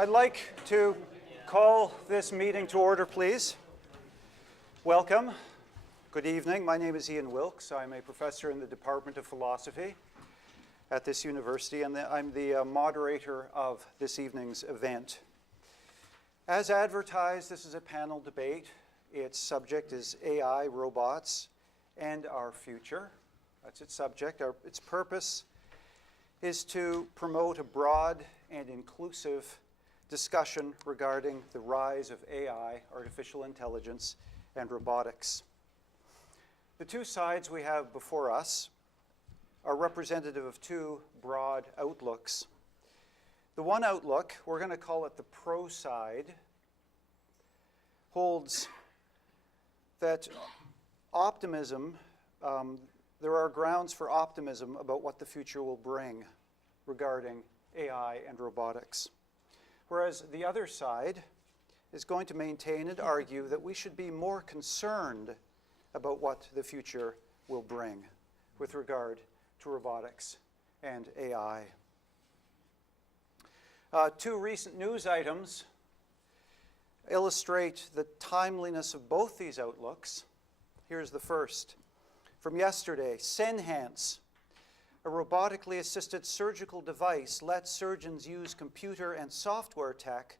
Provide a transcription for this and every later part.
I'd like to call this meeting to order, please. Welcome. Good evening. My name is Ian Wilks. I'm a professor in the Department of Philosophy at this university, and I'm the moderator of this evening's event. As advertised, this is a panel debate. Its subject is AI, robots, and our future. That's its subject. Its purpose is to promote a broad and inclusive discussion regarding the rise of AI, artificial intelligence, and robotics. The two sides we have before us are representative of two broad outlooks. The one outlook, we're going to call it the pro side, holds that optimism, there are grounds for optimism about what the future will bring regarding AI and robotics. Whereas the other side is going to maintain and argue that we should be more concerned about what the future will bring with regard to robotics and AI. Two recent news items illustrate the timeliness of both these outlooks. Here's the first. From yesterday, Senhance, a robotically assisted surgical device, lets surgeons use computer and software tech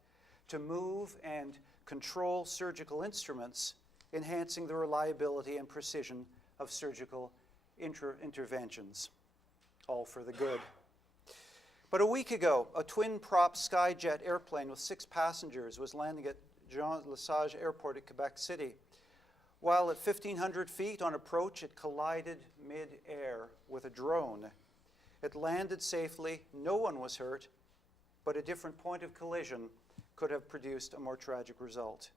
to move and control surgical instruments, enhancing the reliability and precision of surgical interventions, all for the good. But a week ago, a twin-prop Skyjet airplane with 6 passengers was landing at Jean-Lesage Airport at Quebec City. While at 1,500 feet on approach, it collided mid-air with a drone. It landed safely, no one was hurt, but a different point of collision could have produced a more tragic result.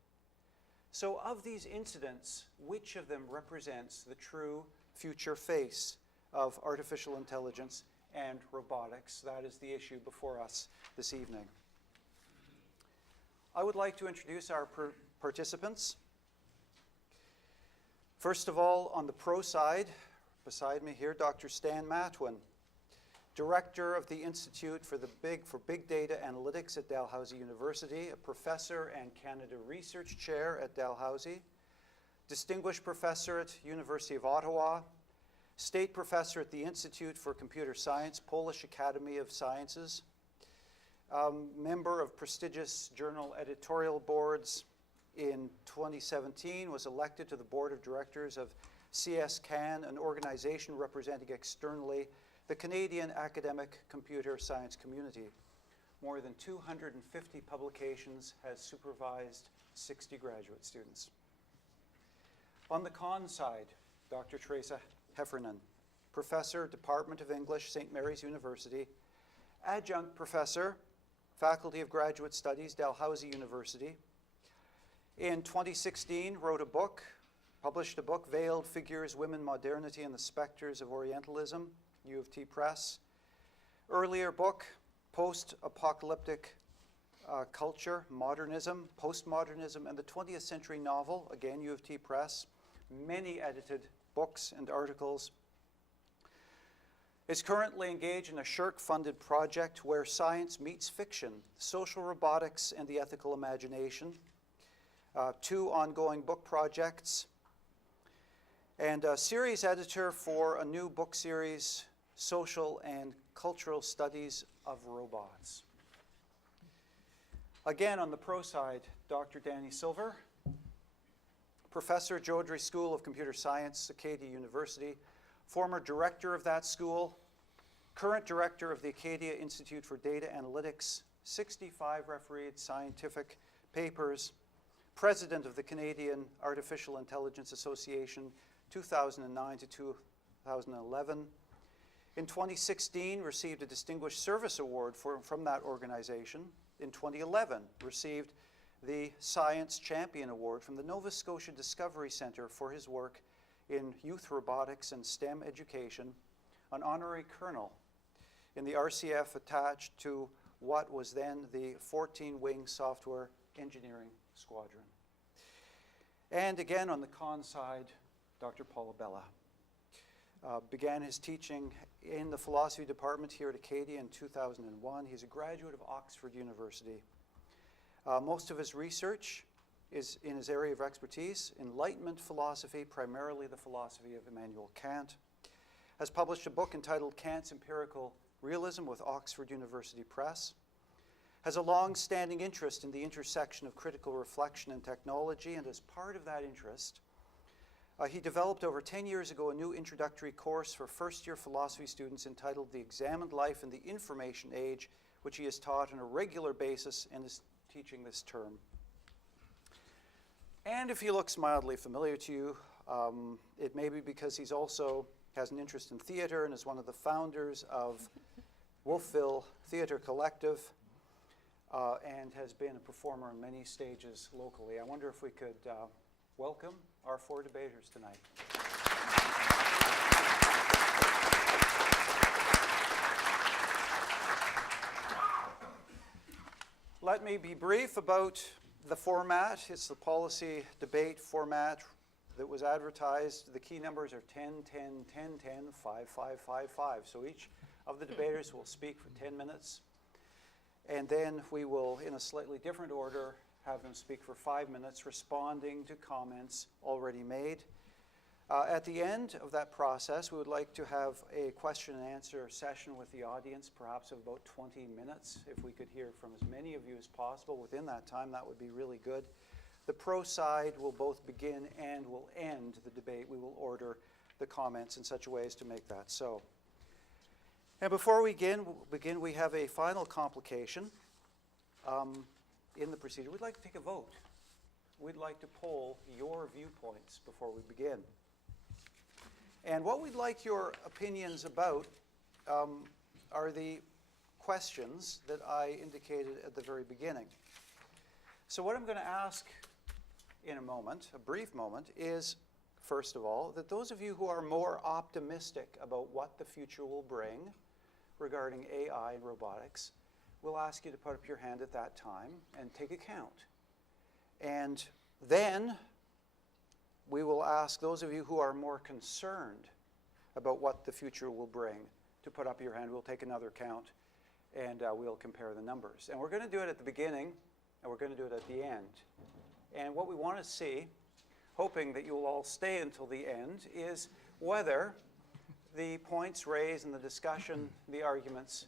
So of these incidents, which of them represents the true future face of artificial intelligence and robotics? That is the issue before us this evening. I would like to introduce our participants. First of all, on the pro side, beside me here, Dr. Stan Matwin, Director of the Institute for Big Data Analytics at Dalhousie University, a professor and Canada Research Chair at Dalhousie, Distinguished Professor at University of Ottawa, State Professor at the Institute for Computer Science, Polish Academy of Sciences, member of prestigious journal editorial boards. In 2017, was elected to the board of directors of CS-CAN, an organization representing externally the Canadian academic computer science community. More than 250 publications, has supervised 60 graduate students. On the con side, Dr. Teresa Heffernan, Professor, Department of English, St. Mary's University, Adjunct Professor, Faculty of Graduate Studies, Dalhousie University. In 2016, published a book, Veiled Figures, Women, Modernity, and the Specters of Orientalism, U of T Press. Earlier book, Post-Apocalyptic Culture, Modernism, Postmodernism, and the 20th Century Novel, again, U of T Press. Many edited books and articles. Is currently engaged in a SSHRC-funded project where science meets fiction, social robotics, and the ethical imagination. 2 ongoing book projects, and a series editor for a new book series, Social and Cultural Studies of Robots. Again, on the pro side, Dr. Danny Silver, Professor, Jodrey School of Computer Science, Acadia University, former director of that school, current director of the Acadia Institute for Data Analytics, 65 refereed scientific papers, President of the Canadian Artificial Intelligence Association, 2009 to 2011. In 2016, received a Distinguished Service Award from that organization. In 2011, received the Science Champion Award from the Nova Scotia Discovery Centre for his work in youth robotics and STEM education, an honorary colonel in the RCF attached to what was then the 14-wing software engineering squadron. And again, on the con side, Dr. Paul Abela. Began his teaching in the philosophy department here at Acadia in 2001. He's a graduate of Oxford University. Most of his research is in his area of expertise, Enlightenment philosophy, primarily the philosophy of Immanuel Kant. Has published a book entitled Kant's Empirical Realism with Oxford University Press. Has a long-standing interest in the intersection of critical reflection and technology, and as part of that interest, he developed over 10 years ago a new introductory course for first-year philosophy students entitled The Examined Life in the Information Age, which he has taught on a regular basis and is teaching this term. And if he looks mildly familiar to you, it may be because he's also has an interest in theater and is one of the founders of Wolfville Theater Collective, and has been a performer on many stages locally. I wonder if we could welcome our 4 debaters tonight. Let me be brief about the format. It's the policy debate format that was advertised. The key numbers are 10, 10, 10, 10, 5, 5, 5, 5. So each of the debaters will speak for 10 minutes. And then we will, in a slightly different order, have them speak for 5 minutes, responding to comments already made. At the end of that process, we would like to have a question and answer session with the audience, perhaps of about 20 minutes. If we could hear from as many of you as possible within that time, that would be really good. The pro side will both begin and will end the debate. We will order the comments in such a way as to make that so. And before we begin, we have a final complication in the procedure. We'd like to take a vote. We'd like to poll your viewpoints before we begin. And what we'd like your opinions about are the questions that I indicated at the very beginning. So what I'm going to ask in a moment, a brief moment, is, first of all, that those of you who are more optimistic about what the future will bring regarding AI and robotics, we'll ask you to put up your hand at that time and take account. And then we will ask those of you who are more concerned about what the future will bring to put up your hand. We'll take another count and we'll compare the numbers. And we're going to do it at the beginning and we're going to do it at the end. And what we want to see, hoping that you will all stay until the end, is whether the points raised in the discussion, the arguments,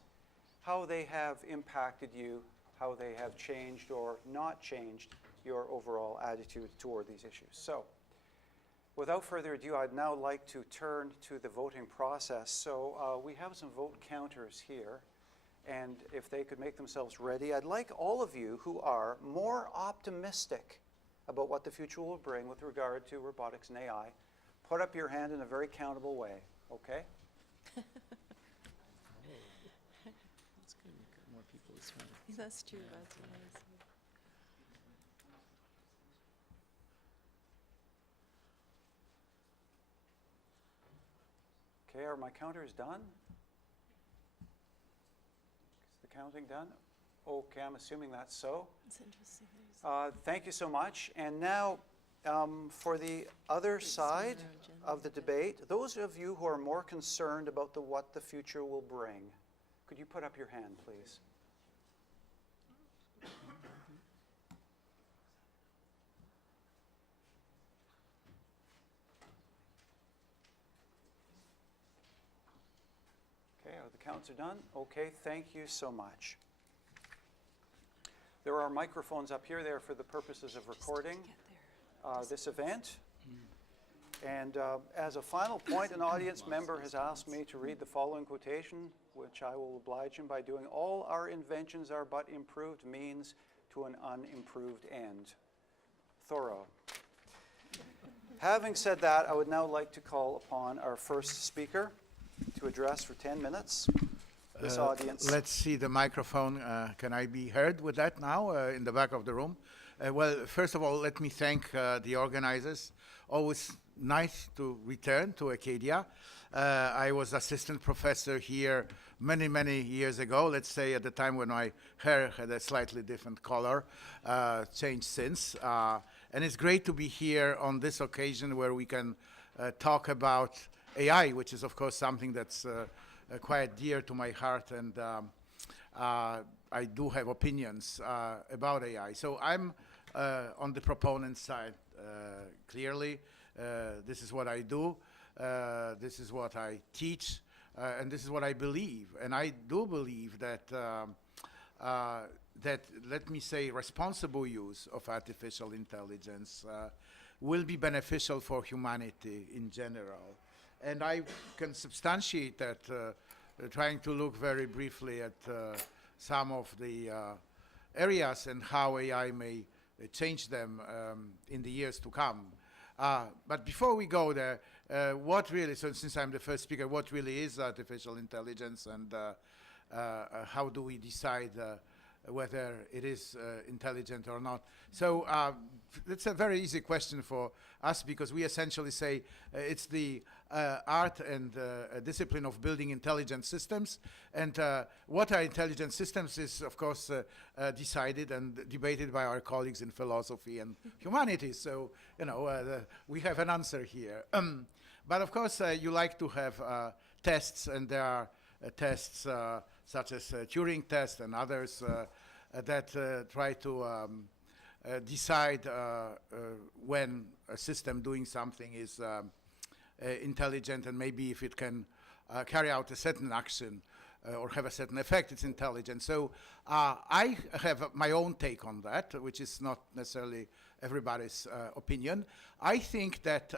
how they have impacted you, how they have changed or not changed your overall attitude toward these issues. So, without further ado, I'd now like to turn to the voting process. So we have some vote counters here, and if they could make themselves ready, I'd like all of you who are more optimistic about what the future will bring with regard to robotics and AI, put up your hand in a very countable way, okay? That's good. We've got more people this way. That's true. That's what I was saying. Okay, are my counters done? Is the counting done? Okay, I'm assuming that's so. It's interesting. Thank you so much. And now, for the other side of the debate, those of you who are more concerned about what the future will bring, could you put up your hand, please? Okay, the counts are done. Okay, thank you so much. There are microphones up here there for the purposes of recording this event. And as a final point, an audience member has asked me to read the following quotation, which I will oblige him by doing. All our inventions are but improved means to an unimproved end. Thoreau. Having said that, I would now like to call upon our first speaker to address for 10 minutes. This audience. Let's see the microphone. Can I be heard with that now in the back of the room? Well, first of all, let me thank the organizers. Always nice to return to Acadia. I was assistant professor here many, many years ago, let's say at the time when my hair had a slightly different color, changed since. And it's great to be here on this occasion where we can talk about AI, which is, of course, something that's quite dear to my heart, and I do have opinions about AI. So I'm on the proponent side, clearly. This is what I do. This is what I teach. And this is what I believe. And I do believe that, let me say, responsible use of artificial intelligence will be beneficial for humanity in general. And I can substantiate that trying to look very briefly at some of the areas and how AI may change them in the years to come. But before we go there, what really, so since I'm the first speaker, what really is artificial intelligence, and how do we decide whether it is intelligent or not? So it's a very easy question for us, because we essentially say it's the art and discipline of building intelligent systems. And what are intelligent systems is, of course, decided and debated by our colleagues in philosophy and humanities. So, you know, we have an answer here. But of course, you like to have tests, and there are tests such as Turing test and others that try to decide when a system doing something is intelligent, and maybe if it can carry out a certain action or have a certain effect, it's intelligent. So I have my own take on that, which is not necessarily everybody's opinion. I think that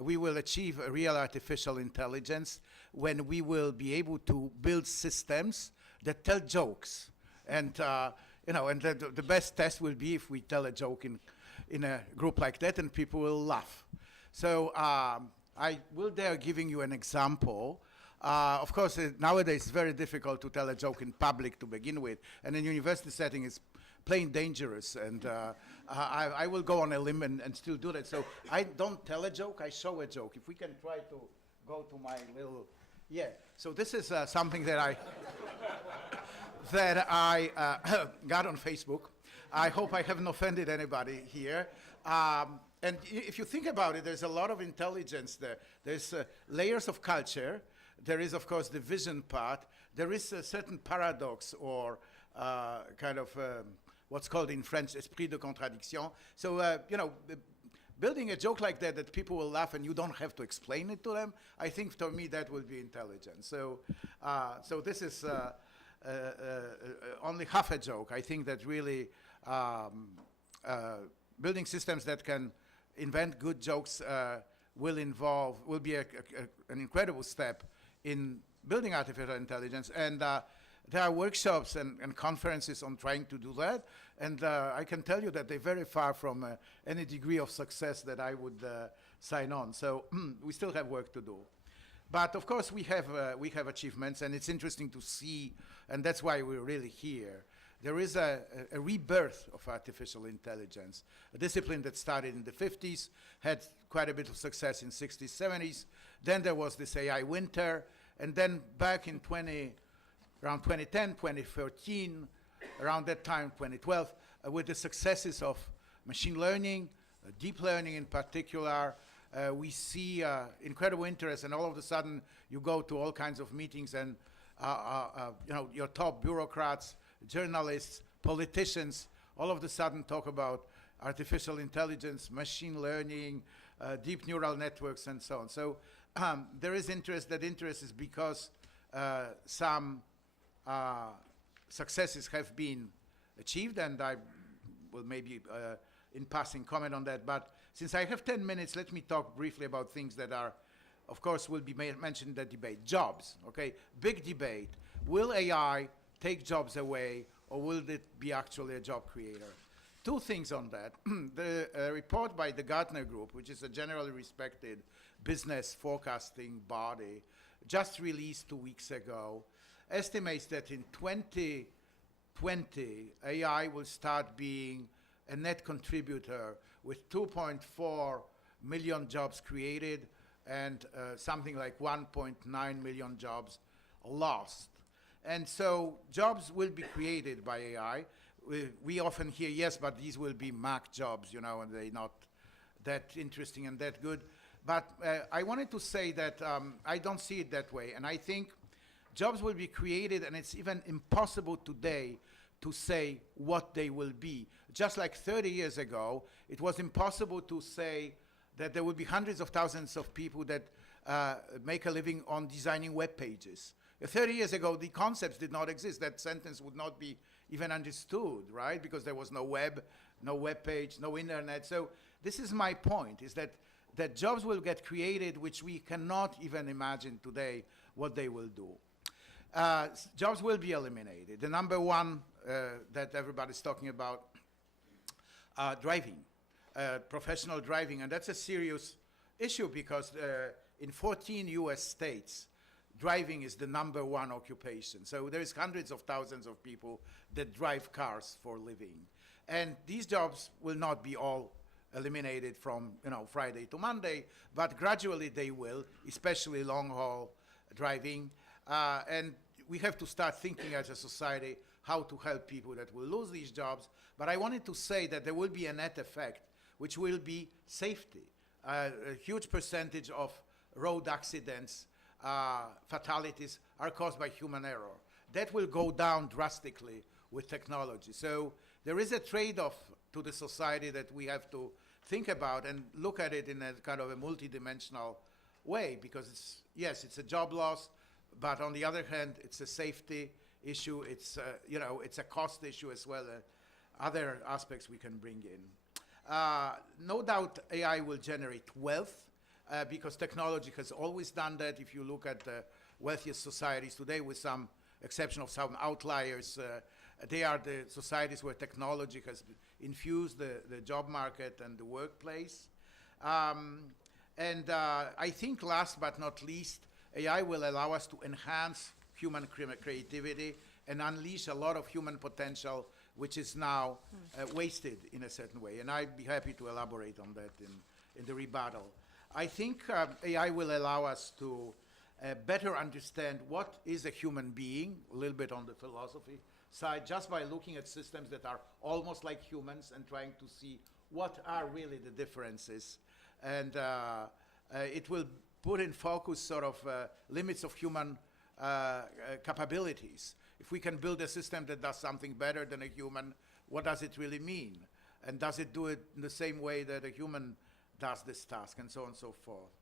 we will achieve a real artificial intelligence when we will be able to build systems that tell jokes. And you know, and the best test will be if we tell a joke in a group like that, and people will laugh. So I will dare giving you an example. Of course, nowadays it's very difficult to tell a joke in public to begin with, and in university setting it's plain dangerous. And I will go on a limb and still do that. So I don't tell a joke, I show a joke. If we can try to go to my little, yeah. So this is something that I got on Facebook. I hope I haven't offended anybody here. And if you think about it, there's a lot of intelligence there. There's layers of culture. There is, of course, the vision part. There is a certain paradox, or kind of what's called in French esprit de contradiction. So, you know, building a joke like that people will laugh and you don't have to explain it to them, I think to me that will be intelligent. So, so this is only half a joke. I think that really building systems that can invent good jokes will be an incredible step in building artificial intelligence. And there are workshops and conferences on trying to do that. And I can tell you that they're very far from any degree of success that I would sign on. So we still have work to do. But of course, we have achievements, and it's interesting to see, and that's why we're really here. There is a rebirth of artificial intelligence, a discipline that started in the 50s, had quite a bit of success in 60s, 70s. Then there was this AI winter, and then back in around 2010, 2013, around that time, 2012, with the successes of machine learning, deep learning in particular, we see incredible interest, and all of a sudden you go to all kinds of meetings, and you know, your top bureaucrats, journalists, politicians, all of a sudden talk about artificial intelligence, machine learning, deep neural networks, and so on. So there is interest. That interest is because some successes have been achieved, and I will maybe in passing comment on that. But since I have 10 minutes, let me talk briefly about things that are, of course, will be mentioned in the debate. Jobs, okay? Big debate. Will AI take jobs away, or will it be actually a job creator? Two things on that. The report by the Gartner Group, which is a generally respected business forecasting body, just released 2 weeks ago, estimates that in 2020, AI will start being a net contributor with 2.4 million jobs created and something like 1.9 million jobs lost. And so jobs will be created by AI. We often hear, yes, but these will be Mac jobs, you know, and they're not that interesting and that good. But I wanted to say that I don't see it that way. And I think jobs will be created, and it's even impossible today to say what they will be. Just like 30 years ago, it was impossible to say that there would be hundreds of thousands of people that make a living on designing web pages. 30 years ago, the concepts did not exist. That sentence would not be even understood, right? Because there was no web page, no internet. So this is my point, is that jobs will get created which we cannot even imagine today what they will do. Jobs will be eliminated. The number one that everybody's talking about, driving, professional driving, and that's a serious issue because in 14 US states, driving is the number one occupation. So there's hundreds of thousands of people that drive cars for a living. And these jobs will not be all eliminated from Friday to Monday, but gradually they will, especially long-haul driving. And we have to start thinking as a society how to help people that will lose these jobs. But I wanted to say that there will be a net effect, which will be safety. A huge percentage of road accidents, fatalities are caused by human error. That will go down drastically with technology. So there is a trade-off to the society that we have to think about and look at it in a kind of a multidimensional way, because it's a job loss, but on the other hand, it's a safety issue. It's it's a cost issue as well. Other aspects we can bring in. No doubt AI will generate wealth because technology has always done that. If you look at the wealthiest societies today, with some exception of some outliers, they are the societies where technology has infused the job market and the workplace. I think last but not least, AI will allow us to enhance human creativity and unleash a lot of human potential which is now wasted in a certain way. And I'd be happy to elaborate on that in the rebuttal. I think AI will allow us to better understand what is a human being, a little bit on the philosophy side, just by looking at systems that are almost like humans and trying to see what are really the differences. And it will put in focus sort of limits of human capabilities. If we can build a system that does something better than a human, what does it really mean? And does it do it in the same way that a human does this task, and so on and so forth.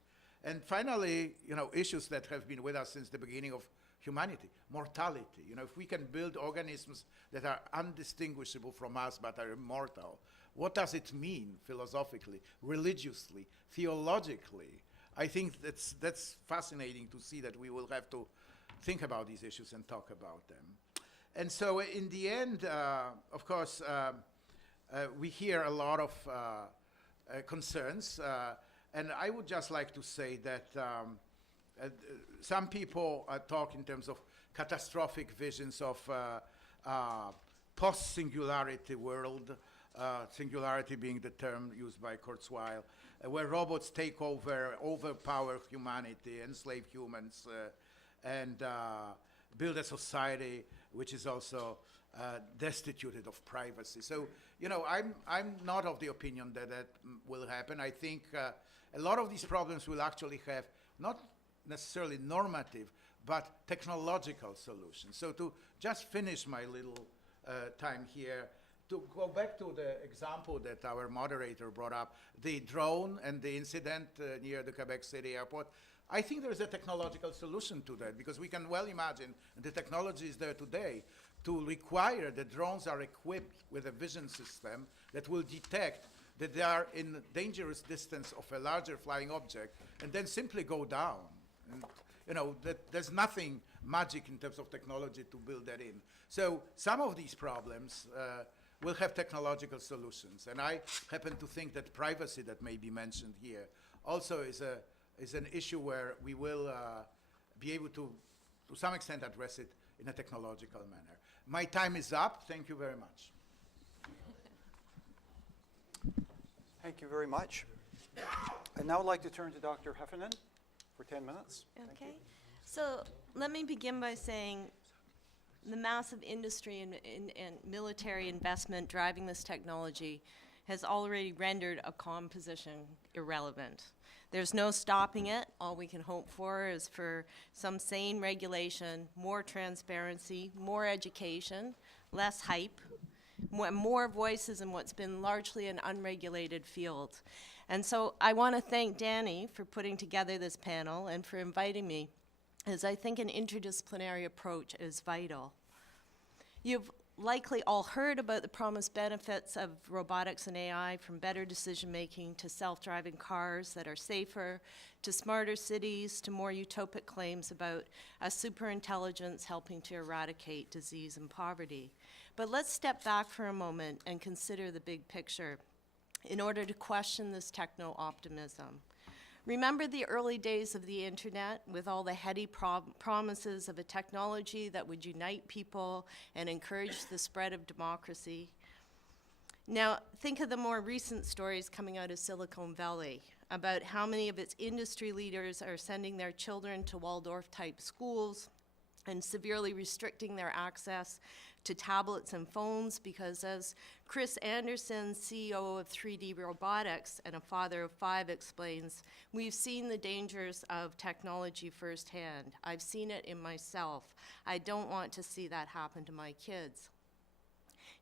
And finally, issues that have been with us since the beginning of humanity, mortality. If we can build organisms that are undistinguishable from us but are immortal, what does it mean philosophically, religiously, theologically? I think that's fascinating to see that we will have to think about these issues and talk about them. And so in the end, of course, we hear a lot of concerns, and I would just like to say that some people talk in terms of catastrophic visions of post-singularity world, singularity being the term used by Kurtz Fall, where robots take over, overpower humanity, enslave humans, and build a society which is also destituted of privacy. So, I'm not of the opinion that that will happen. I think a lot of these problems will actually have not necessarily normative, but technological solutions. So to just finish my little time here, to go back to the example that our moderator brought up, the drone and the incident near the Quebec City airport, I think there's a technological solution to that, because we can well imagine, and the technology is there today, to require that drones are equipped with a vision system that will detect that they are in dangerous distance of a larger flying object, and then simply go down. And, there's nothing magic in terms of technology to build that in. So some of these problems will have technological solutions. And I happen to think that privacy that may be mentioned here also is an issue where we will be able to some extent, address it in a technological manner. My time is up. Thank you very much. Thank you very much. I'd now like to turn to Dr. Heffernan for 10 minutes. Thank you. Okay, so let me begin by saying the massive industry and military investment driving this technology has already rendered a calm position irrelevant. There's no stopping it. All we can hope for is for some sane regulation, more transparency, more education, less hype, more voices in what's been largely an unregulated field. And so I want to thank Danny for putting together this panel and for inviting me, as I think an interdisciplinary approach is vital. You've likely all heard about the promised benefits of robotics and AI, from better decision-making to self-driving cars that are safer, to smarter cities, to more utopic claims about a superintelligence helping to eradicate disease and poverty. But let's step back for a moment and consider the big picture in order to question this techno-optimism. Remember the early days of the internet with all the heady promises of a technology that would unite people and encourage the spread of democracy? Now, think of the more recent stories coming out of Silicon Valley about how many of its industry leaders are sending their children to Waldorf-type schools and severely restricting their access to tablets and phones because, as Chris Anderson, CEO of 3D Robotics and a father of 5, explains, we've seen the dangers of technology firsthand. I've seen it in myself. I don't want to see that happen to my kids.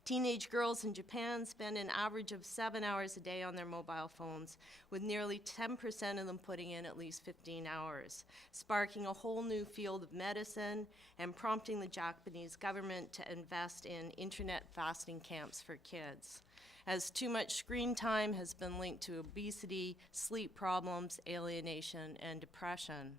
Teenage girls in Japan spend an average of 7 hours a day on their mobile phones, with nearly 10% of them putting in at least 15 hours, sparking a whole new field of medicine and prompting the Japanese government to invest in internet fasting camps for kids, as too much screen time has been linked to obesity, sleep problems, alienation, and depression.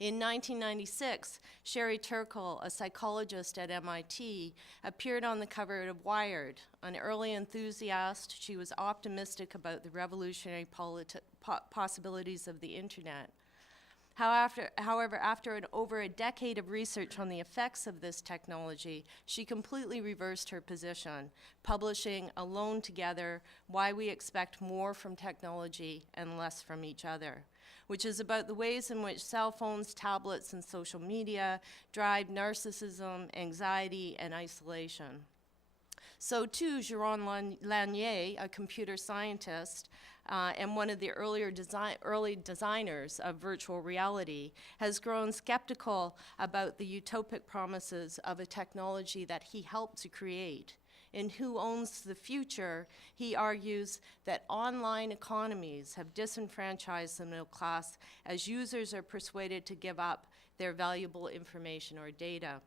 In 1996, Sherry Turkle, a psychologist at MIT, appeared on the cover of Wired. An early enthusiast, she was optimistic about the revolutionary possibilities of the internet. However, after over a decade of research on the effects of this technology, she completely reversed her position, publishing Alone Together: Why We Expect More from Technology and Less from Each Other, which is about the ways in which cell phones, tablets, and social media drive narcissism, anxiety, and isolation. So too, Jérôme Lanier, a computer scientist and one of the early designers of virtual reality, has grown skeptical about the utopic promises of a technology that he helped to create. In Who Owns the Future, he argues that online economies have disenfranchised the middle class as users are persuaded to give up their valuable information or data,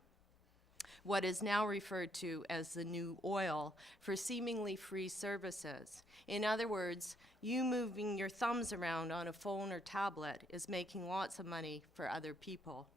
what is now referred to as the new oil, for seemingly free services. In other words, you moving your thumbs around on a phone or tablet is making lots of money for other people.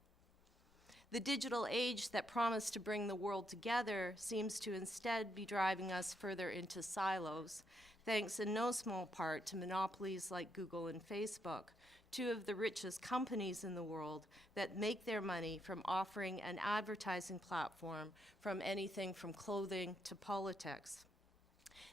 The digital age that promised to bring the world together seems to instead be driving us further into silos, thanks in no small part to monopolies like Google and Facebook, two of the richest companies in the world that make their money from offering an advertising platform from anything from clothing to politics.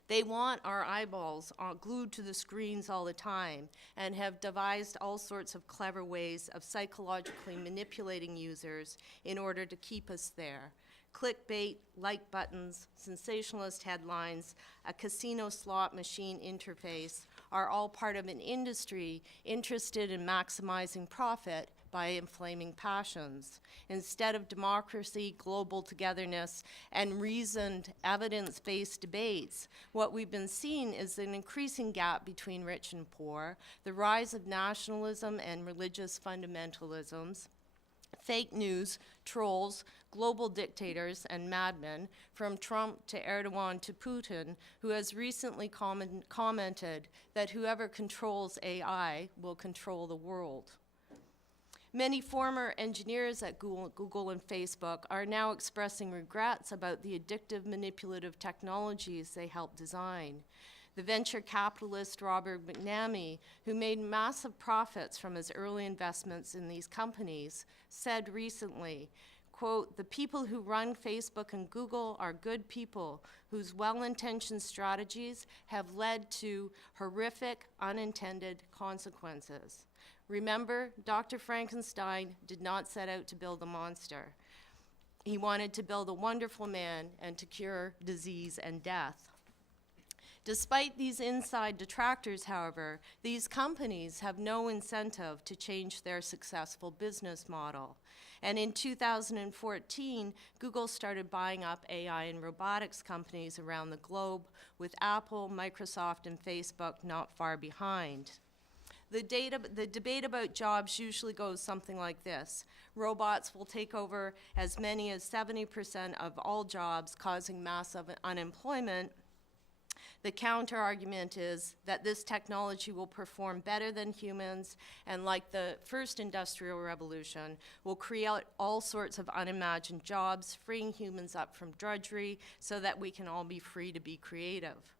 They want our eyeballs glued to the screens all the time and have devised all sorts of clever ways of psychologically manipulating users in order to keep us there. Clickbait, like buttons, sensationalist headlines, a casino slot machine interface are all part of an industry interested in maximizing profit by inflaming passions. Instead of democracy, global togetherness, and reasoned, evidence-based debates, what we've been seeing is an increasing gap between rich and poor, the rise of nationalism and religious fundamentalisms, fake news, trolls, global dictators, and madmen, from Trump to Erdogan to Putin, who has recently commented that whoever controls AI will control the world. Many former engineers at Google and Facebook are now expressing regrets about the addictive manipulative technologies they helped design. The venture capitalist Robert McNamee, who made massive profits from his early investments in these companies, said recently, quote, "The people who run Facebook and Google are good people whose well-intentioned strategies have led to horrific unintended consequences. Remember, Dr. Frankenstein did not set out to build a monster. He wanted to build a wonderful man and to cure disease and death." Despite these inside detractors, however, these companies have no incentive to change their successful business model. And in 2014, Google started buying up AI and robotics companies around the globe, with Apple, Microsoft, and Facebook not far behind. The debate about jobs usually goes something like this. Robots will take over as many as 70% of all jobs, causing massive unemployment. The counter-argument is that this technology will perform better than humans, and like the first industrial revolution, will create all sorts of unimagined jobs, freeing humans up from drudgery so that we can all be free to be creative.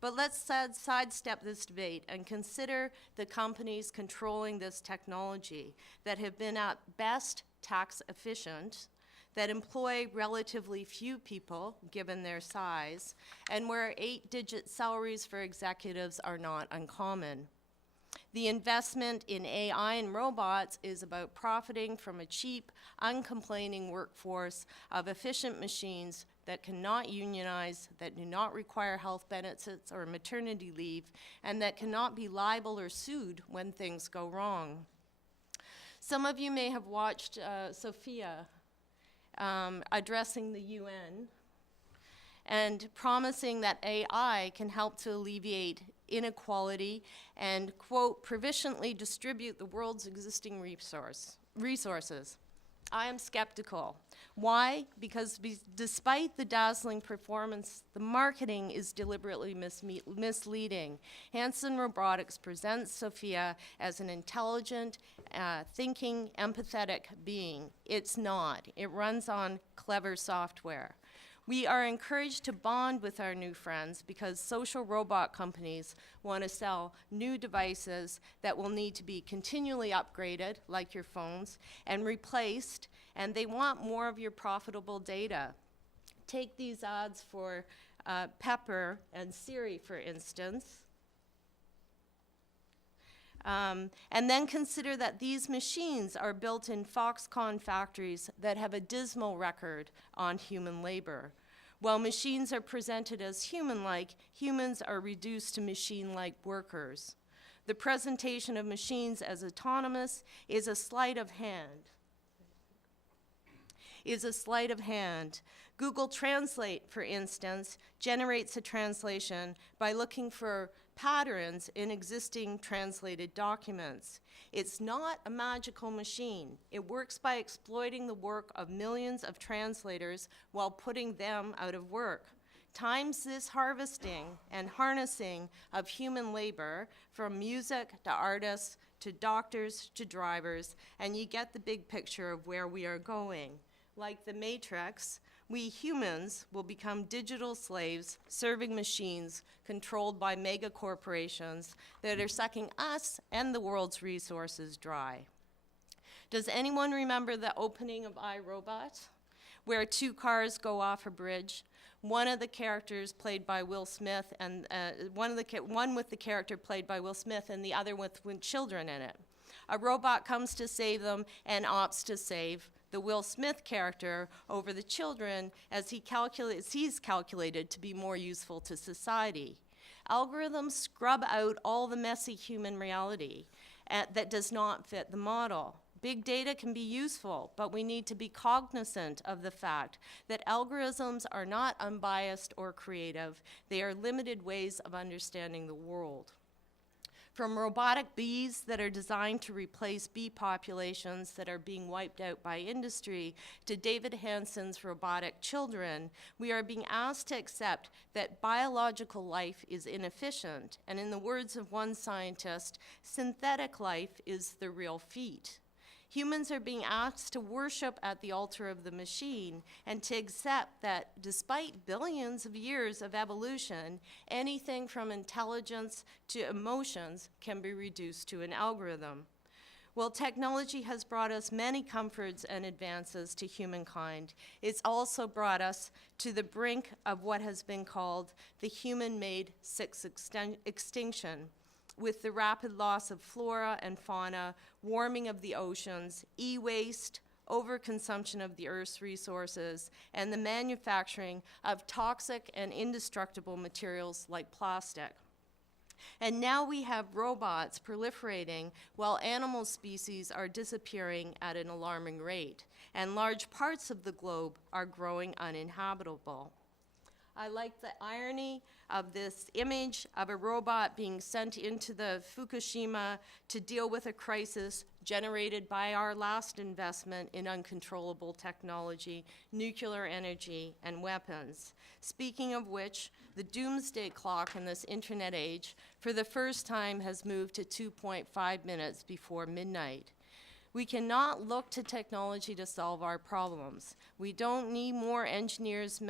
But let's sidestep this debate and consider the companies controlling this technology that have been at best tax efficient, that employ relatively few people given their size, and where 8-digit salaries for executives are not uncommon. The investment in AI and robots is about profiting from a cheap, uncomplaining workforce of efficient machines that cannot unionize, that do not require health benefits or maternity leave, and that cannot be liable or sued when things go wrong. Some of you may have watched Sophia addressing the UN and promising that AI can help to alleviate inequality and, quote, proficiently distribute the world's existing resources. I am skeptical. Why? Because despite the dazzling performance, the marketing is deliberately misleading. Hanson Robotics presents Sophia as an intelligent, thinking, empathetic being. It's not. It runs on clever software. We are encouraged to bond with our new friends because social robot companies want to sell new devices that will need to be continually upgraded, like your phones, and replaced, and they want more of your profitable data. Take these ads for Pepper and Siri, for instance. And then consider that these machines are built in Foxconn factories that have a dismal record on human labor. While machines are presented as human-like, humans are reduced to machine-like workers. The presentation of machines as autonomous is a sleight of hand. Google Translate, for instance, generates a translation by looking for patterns in existing translated documents. It's not a magical machine. It works by exploiting the work of millions of translators while putting them out of work. Times this harvesting and harnessing of human labor, from music to artists to doctors to drivers, and you get the big picture of where we are going. Like the Matrix, we humans will become digital slaves serving machines controlled by mega corporations that are sucking us and the world's resources dry. Does anyone remember the opening of iRobot, where two cars go off a bridge? One of the characters played by Will Smith, and one with the character played by Will Smith, and the other with children in it. A robot comes to save them and opts to save the Will Smith character over the children, as he's calculated to be more useful to society. Algorithms scrub out all the messy human reality that does not fit the model. Big data can be useful, but we need to be cognizant of the fact that algorithms are not unbiased or creative. They are limited ways of understanding the world. From robotic bees that are designed to replace bee populations that are being wiped out by industry, to David Hanson's robotic children, we are being asked to accept that biological life is inefficient, and in the words of one scientist, synthetic life is the real feat. Humans are being asked to worship at the altar of the machine and to accept that despite billions of years of evolution, anything from intelligence to emotions can be reduced to an algorithm. While technology has brought us many comforts and advances to humankind, it's also brought us to the brink of what has been called the human-made sixth extinction, with the rapid loss of flora and fauna, warming of the oceans, e-waste, overconsumption of the Earth's resources, and the manufacturing of toxic and indestructible materials like plastic. And now we have robots proliferating while animal species are disappearing at an alarming rate, and large parts of the globe are growing uninhabitable. I like the irony of this image of a robot being sent into the Fukushima to deal with a crisis generated by our last investment in uncontrollable technology, nuclear energy, and weapons. Speaking of which, the doomsday clock in this internet age, for the first time, has moved to 2.5 minutes before midnight. We cannot look to technology to solve our problems. We don't need more engineers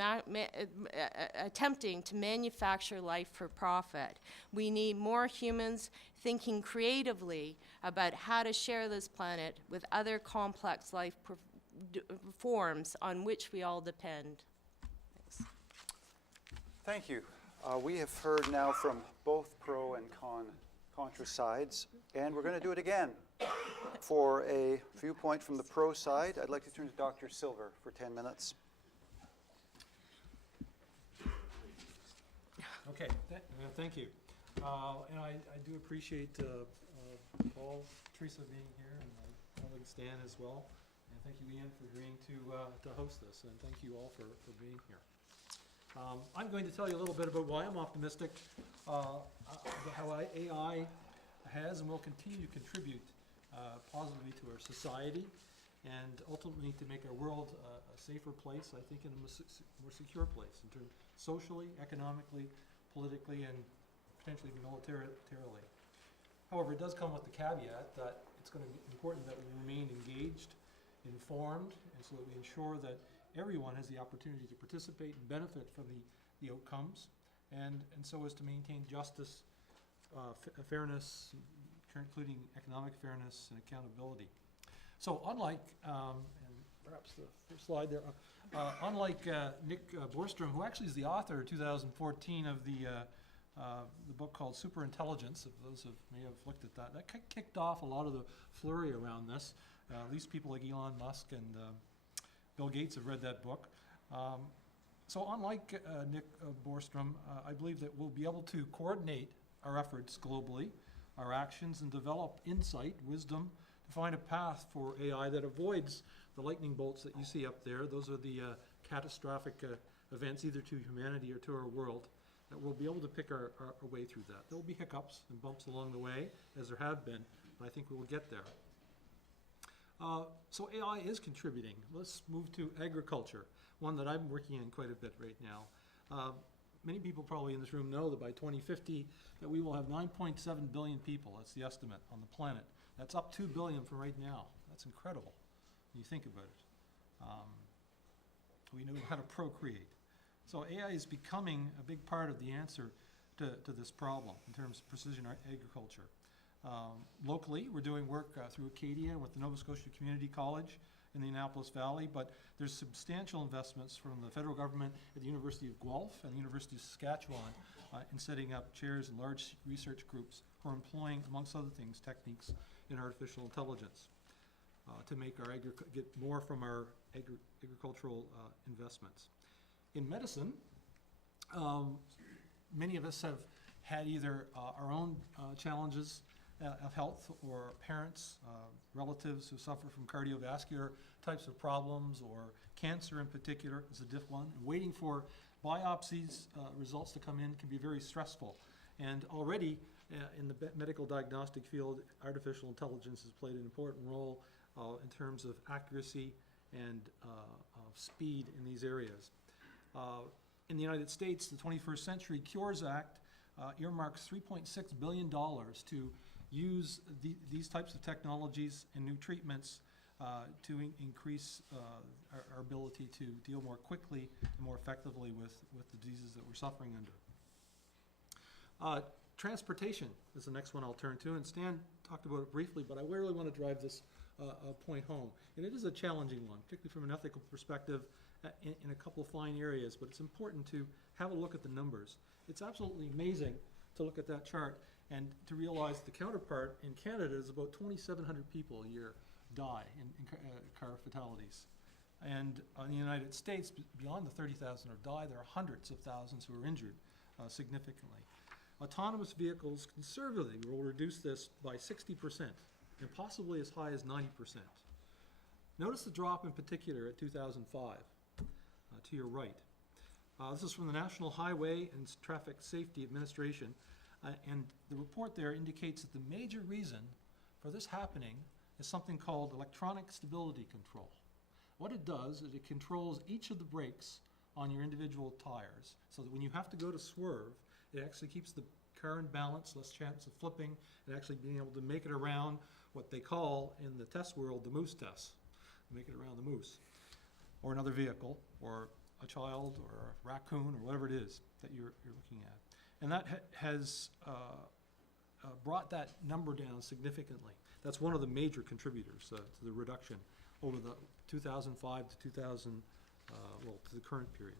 attempting to manufacture life for profit. We need more humans thinking creatively about how to share this planet with other complex life forms on which we all depend. Thanks. Thank you. We have heard now from both pro and contra sides, and we're going to do it again. For a viewpoint from the pro side, I'd like to turn to Dr. Silver for 10 minutes. Okay, thank you. And I do appreciate Paul, Teresa being here, and my colleague Stan as well. And thank you, Ian, for agreeing to host this. And thank you all for being here. I'm going to tell you a little bit about why I'm optimistic, about how AI has and will continue to contribute positively to our society, and ultimately to make our world a safer place, I think, and a more secure place, in terms socially, economically, politically, and potentially militarily. However, it does come with the caveat that it's going to be important that we remain engaged, informed, and so that we ensure that everyone has the opportunity to participate and benefit from the outcomes, and so as to maintain justice, fairness, including economic fairness and accountability. So unlike, and perhaps the first slide there, unlike Nick Bostrom, who actually is the author in 2014 of the book called Superintelligence, if those may have looked at that, that kicked off a lot of the flurry around this. At least people like Elon Musk and Bill Gates have read that book. So unlike Nick Bostrom, I believe that we'll be able to coordinate our efforts globally, our actions, and develop insight, wisdom, to find a path for AI that avoids the lightning bolts that you see up there. Those are the catastrophic events, either to humanity or to our world, that we'll be able to pick our way through that. There will be hiccups and bumps along the way, as there have been, but I think we will get there. So AI is contributing. Let's move to agriculture, one that I'm working in quite a bit right now. Many people probably in this room know that by 2050 that we will have 9.7 billion people. That's the estimate on the planet. That's up 2 billion from right now. That's incredible when you think about it. We know how to procreate. So AI is becoming a big part of the answer to this problem in terms of precision agriculture. Locally, we're doing work through Acadia with the Nova Scotia Community College in the Annapolis Valley, but there's substantial investments from the federal government at the University of Guelph and the University of Saskatchewan in setting up chairs and large research groups who are employing, amongst other things, techniques in artificial intelligence to make our get more from our agricultural investments. In medicine, many of us have had either our own challenges of health, or parents, relatives who suffer from cardiovascular types of problems, or cancer in particular is a diff one. And waiting for biopsies results to come in can be very stressful. And already in the medical diagnostic field, artificial intelligence has played an important role in terms of accuracy and speed in these areas. In the United States, the 21st Century Cures Act earmarks $3.6 billion to use these types of technologies and new treatments to increase our ability to deal more quickly and more effectively with the diseases that we're suffering under. Transportation is the next one I'll turn to, and Stan talked about it briefly, but I really want to drive this point home. And it is a challenging one, particularly from an ethical perspective in a couple of fine areas, but it's important to have a look at the numbers. It's absolutely amazing to look at that chart and to realize the counterpart in Canada is about 2,700 people a year die in car fatalities. And in the United States, beyond the 30,000 who die, there are hundreds of thousands who are injured significantly. Autonomous vehicles conservatively will reduce this by 60% and possibly as high as 90%. Notice the drop in particular at 2005 to your right. This is from the National Highway and Traffic Safety Administration, and the report there indicates that the major reason for this happening is something called electronic stability control. What it does is it controls each of the brakes on your individual tires, so that when you have to go to swerve, it actually keeps the car in balance, less chance of flipping, and actually being able to make it around what they call in the test world the moose test. Make it around the moose, or another vehicle, or a child, or a raccoon, or whatever it is that you're looking at. And that has brought that number down significantly. That's one of the major contributors to the reduction over the 2005 to to the current period.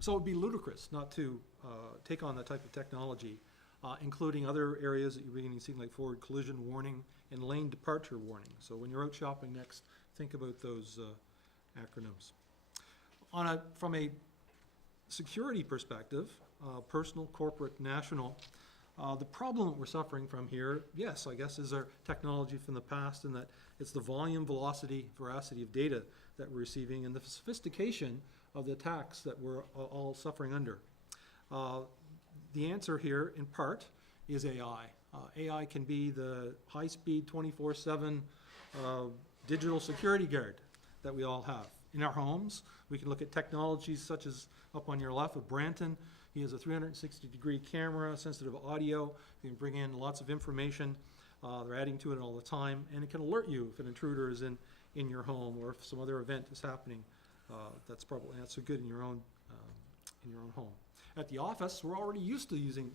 So it would be ludicrous not to take on that type of technology, including other areas that you're beginning to see, like forward collision warning and lane departure warning. So when you're out shopping next, think about those acronyms. From a security perspective, personal, corporate, national, the problem that we're suffering from here, yes, I guess, is our technology from the past, and that it's the volume, velocity, veracity of data that we're receiving, and the sophistication of the attacks that we're all suffering under. The answer here, in part, is AI. AI can be the high-speed, 24/7 digital security guard that we all have. In our homes, we can look at technologies such as up on your left with Branton. He has a 360-degree camera, sensitive audio. You can bring in lots of information. They're adding to it all the time, and it can alert you if an intruder is in your home, or if some other event is happening. That's probably not so good in your own home. At the office, we're already used to using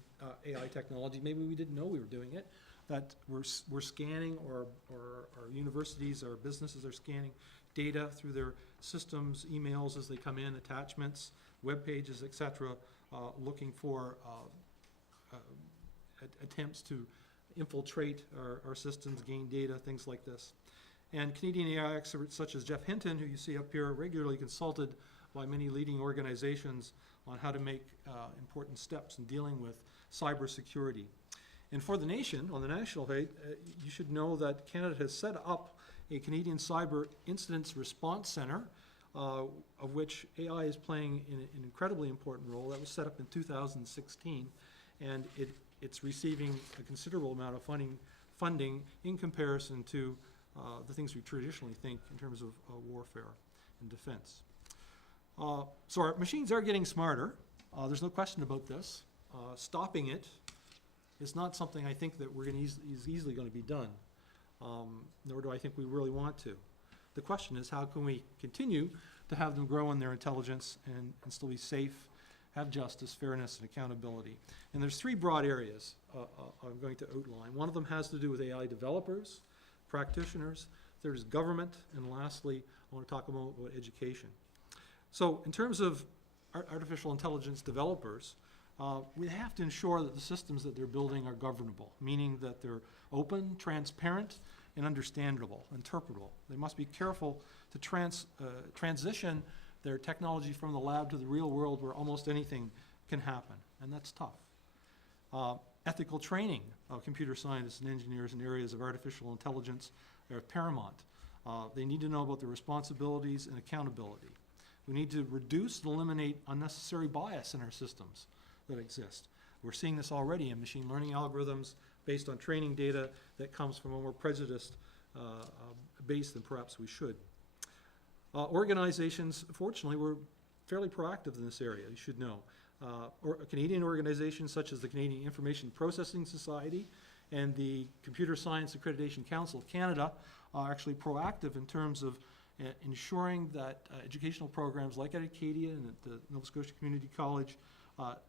AI technology. Maybe we didn't know we were doing it. That we're scanning, or our universities, our businesses are scanning data through their systems, emails as they come in, attachments, web pages, etc., looking for attempts to infiltrate our systems, gain data, things like this. And Canadian AI experts such as Jeff Hinton, who you see up here, regularly consulted by many leading organizations on how to make important steps in dealing with cybersecurity. And for the nation, on the national height, you should know that Canada has set up a Canadian Cyber Incidents Response Center, of which AI is playing an incredibly important role. That was set up in 2016, and it's receiving a considerable amount of funding in comparison to the things we traditionally think in terms of warfare and defense. So our machines are getting smarter. There's no question about this. Stopping it is not something I think that is easily going to be done, nor do I think we really want to. The question is, how can we continue to have them grow in their intelligence and still be safe, have justice, fairness, and accountability? And there's three broad areas I'm going to outline. One of them has to do with AI developers, practitioners. There's government, and lastly, I want to talk about education. So in terms of artificial intelligence developers, we have to ensure that the systems that they're building are governable, meaning that they're open, transparent, and understandable, interpretable. They must be careful to transition their technology from the lab to the real world, where almost anything can happen, and that's tough. Ethical training of computer scientists and engineers in areas of artificial intelligence are paramount. They need to know about their responsibilities and accountability. We need to reduce and eliminate unnecessary bias in our systems that exist. We're seeing this already in machine learning algorithms based on training data that comes from a more prejudiced base than perhaps we should. Organizations, fortunately, were fairly proactive in this area, you should know. Canadian organizations such as the Canadian Information Processing Society and the Computer Science Accreditation Council of Canada are actually proactive in terms of ensuring that educational programs like at Acadia and at the Nova Scotia Community College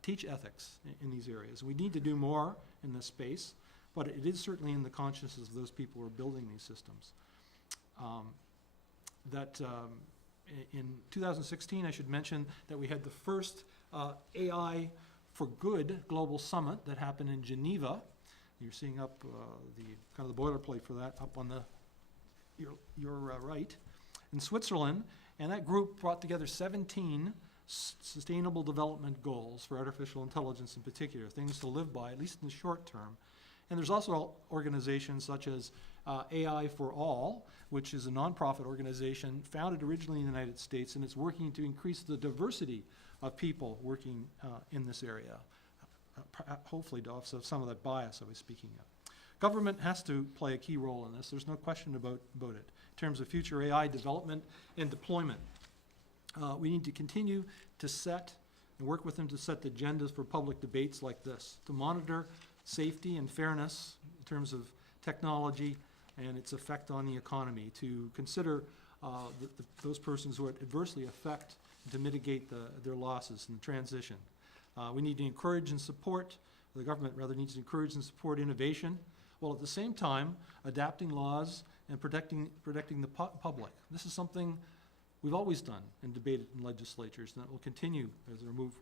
teach ethics in these areas. We need to do more in this space, but it is certainly in the consciousness of those people who are building these systems. In 2016, I should mention that we had the first AI for Good global summit that happened in Geneva. You're seeing up the kind of the boilerplate for that up on the your right in Switzerland, and that group brought together 17 sustainable development goals for artificial intelligence in particular, things to live by, at least in the short term. And there's also organizations such as AI for All, which is a nonprofit organization founded originally in the United States, and it's working to increase the diversity of people working in this area, hopefully to offset some of that bias I was speaking of. Government has to play a key role in this. There's no question about it. In terms of future AI development and deployment, we need to continue to set and work with them to set the agendas for public debates like this, to monitor safety and fairness in terms of technology and its effect on the economy, to consider those persons who are adversely affect, to mitigate their losses in the transition. We need to encourage and support, the government rather needs to encourage and support innovation, while at the same time adapting laws and protecting the public. This is something we've always done and debated in legislatures, and that will continue as we move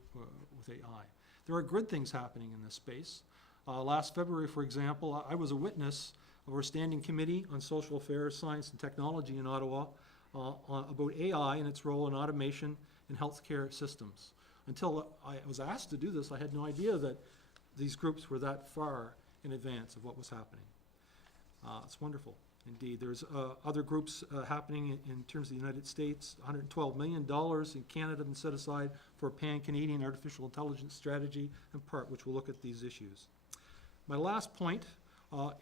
with AI. There are good things happening in this space. Last February, for example, I was a witness of our Standing Committee on Social Affairs, Science and Technology in Ottawa about AI and its role in automation in healthcare systems. Until I was asked to do this, I had no idea that these groups were that far in advance of what was happening. It's wonderful, indeed. There's other groups happening in terms of the United States. $112 million in Canada been set aside for a pan-Canadian artificial intelligence strategy, in part, which will look at these issues. My last point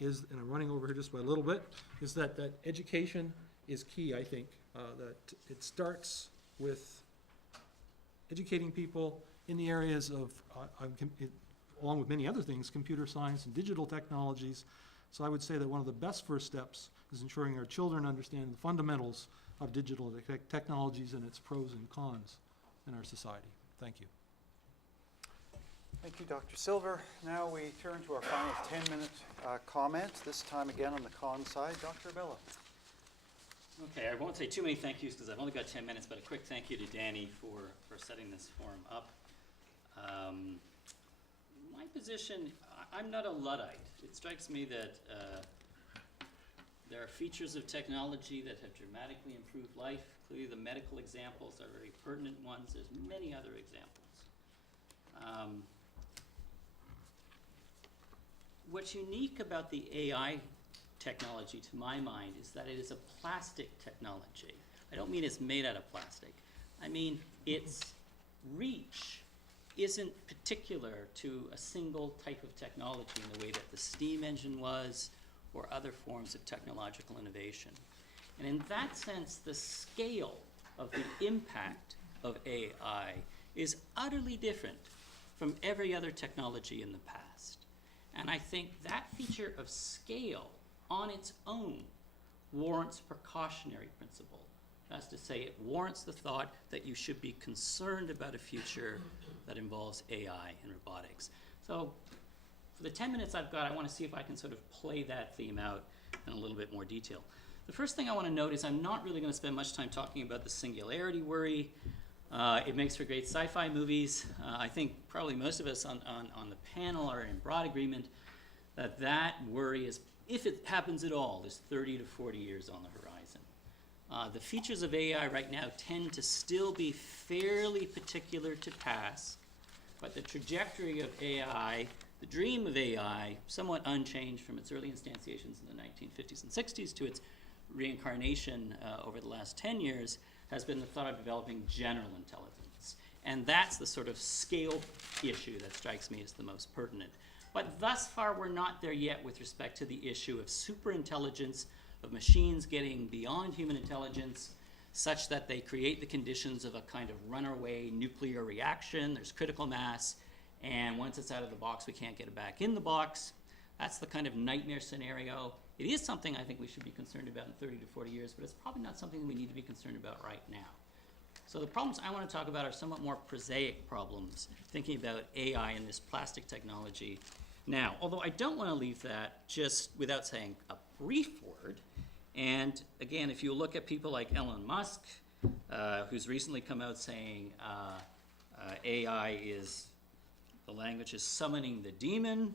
is, and I'm running over here just by a little bit, is that education is key, I think. That it starts with educating people in the areas of, along with many other things, computer science and digital technologies. So I would say that one of the best first steps is ensuring our children understand the fundamentals of digital technologies and its pros and cons in our society. Thank you. Thank you, Dr. Silver. Now we turn to our final 10-minute comment, this time again on the con side. Dr. Abela. Okay, I won't say too many thank yous because I've only got 10 minutes, but a quick thank you to Danny for setting this forum up. My position, I'm not a Luddite. It strikes me that there are features of technology that have dramatically improved life. Clearly the medical examples are very pertinent ones. There's many other examples. What's unique about the AI technology, to my mind, is that it is a plastic technology. I don't mean it's made out of plastic. I mean its reach isn't particular to a single type of technology in the way that the steam engine was or other forms of technological innovation. And in that sense, the scale of the impact of AI is utterly different from every other technology in the past. And I think that feature of scale on its own warrants precautionary principle. That's to say, it warrants the thought that you should be concerned about a future that involves AI and robotics. So for the 10 minutes I've got, I want to see if I can sort of play that theme out in a little bit more detail. The first thing I want to note is I'm not really going to spend much time talking about the singularity worry. It makes for great sci-fi movies. I think probably most of us on the panel are in broad agreement that that worry is, if it happens at all, is 30 to 40 years on the horizon. The features of AI right now tend to still be fairly particular to task, but the trajectory of AI, the dream of AI, somewhat unchanged from its early instantiations in the 1950s and 60s to its reincarnation over the last 10 years, has been the thought of developing general intelligence. And that's the sort of scale issue that strikes me as the most pertinent. But thus far, we're not there yet with respect to the issue of superintelligence, of machines getting beyond human intelligence, such that they create the conditions of a kind of runaway nuclear reaction. There's critical mass, and once it's out of the box, we can't get it back in the box. That's the kind of nightmare scenario. It is something I think we should be concerned about in 30 to 40 years, but it's probably not something we need to be concerned about right now. So the problems I want to talk about are somewhat more prosaic problems, thinking about AI and this plastic technology now. Although I don't want to leave that just without saying a brief word. And again, if you look at people like Elon Musk, who's recently come out saying AI is, the language is summoning the demon,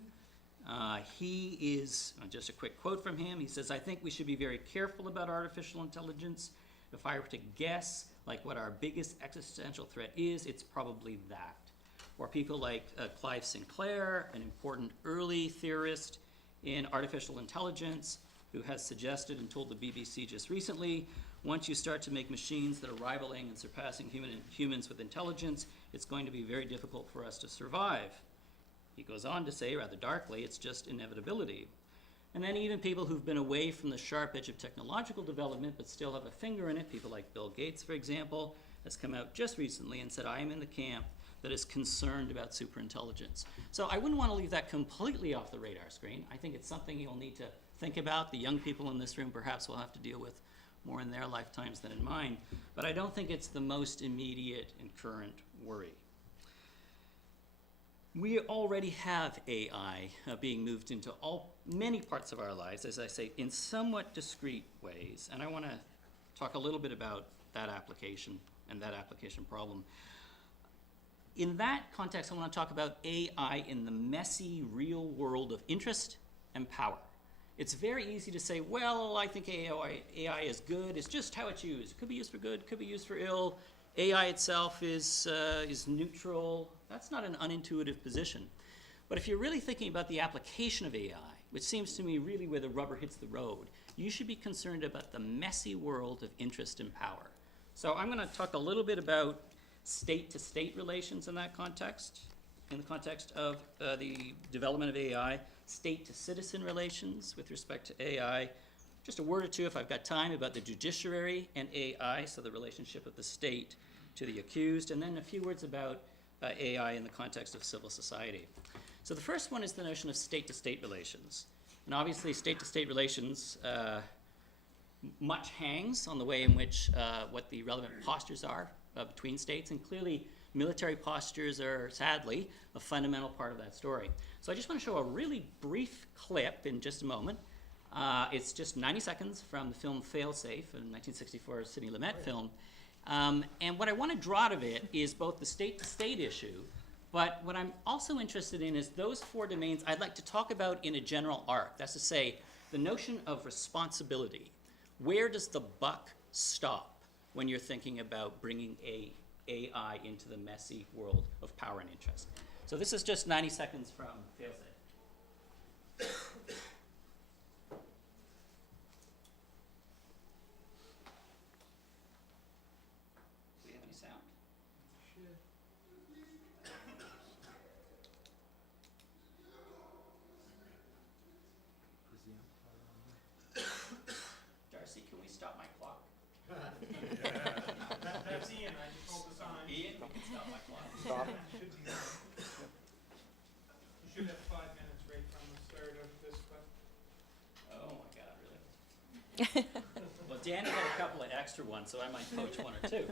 He is, just a quick quote from him, he says, "I think we should be very careful about artificial intelligence. If I were to guess like what our biggest existential threat is, it's probably that." Or people like Clive Sinclair, an important early theorist in artificial intelligence, who has suggested and told the BBC just recently, once you start to make machines that are rivaling and surpassing humans with intelligence, it's going to be very difficult for us to survive. He goes on to say, rather darkly, it's just inevitability. And then even people who've been away from the sharp edge of technological development but still have a finger in it, people like Bill Gates, for example, has come out just recently and said, I am in the camp that is concerned about superintelligence. So I wouldn't want to leave that completely off the radar screen. I think it's something you'll need to think about. The young people in this room perhaps will have to deal with more in their lifetimes than in mine. But I don't think it's the most immediate and current worry. We already have AI being moved into many parts of our lives, as I say, in somewhat discrete ways. And I want to talk a little bit about that application and that application problem. In that context, I want to talk about AI in the messy, real world of interest and power. It's very easy to say, well, I think AI is good. It's just how it's used. It could be used for good, could be used for ill. AI itself is neutral. That's not an unintuitive position. But if you're really thinking about the application of AI, which seems to me really where the rubber hits the road, you should be concerned about the messy world of interest and power. So I'm going to talk a little bit about state-to-state relations in that context, in the context of the development of AI, state-to-citizen relations with respect to AI. Just a word or two, if I've got time, about the judiciary and AI, so the relationship of the state to the accused, and then a few words about AI in the context of civil society. So the first one is the notion of state-to-state relations. And obviously, state-to-state relations much hangs on the way in which what the relevant postures are between states, and clearly military postures are, sadly, a fundamental part of that story. So I just want to show a really brief clip in just a moment. It's just 90 seconds from the film Failsafe, a 1964 Sidney Lumet film. And what I want to draw out of it is both the state-to-state issue, but what I'm also interested in is those four domains I'd like to talk about in a general arc. That's to say, the notion of responsibility. Where does the buck stop when you're thinking about bringing AI into the messy world of power and interest? So this is just 90 seconds from Failsafe. Do we have any sound? Darcy, can we stop my clock? That's Ian, I just hold the sign. Ian, we can stop my clock. Stop. Should be done. You should have 5 minutes right from the start of this question. Oh my God, really? Well, Danny had a couple of extra ones, so I might poach one or two.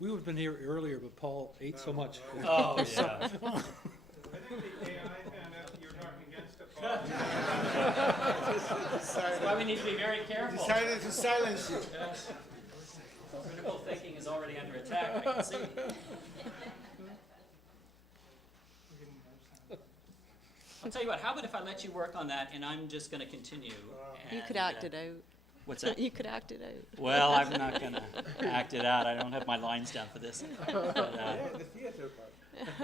We would have been here earlier, but Paul ate so much. Oh, yeah. I think the AI found out you're talking against it, Paul. That's why we need to be very careful. Decided to silence you. Yes. Critical thinking is already under attack, I can see. I'll tell you what, how about if I let you work on that and I'm just going to continue? You could and, act it out. What's that? You could act it out. Well, I'm not going to act it out. I don't have my lines down for this.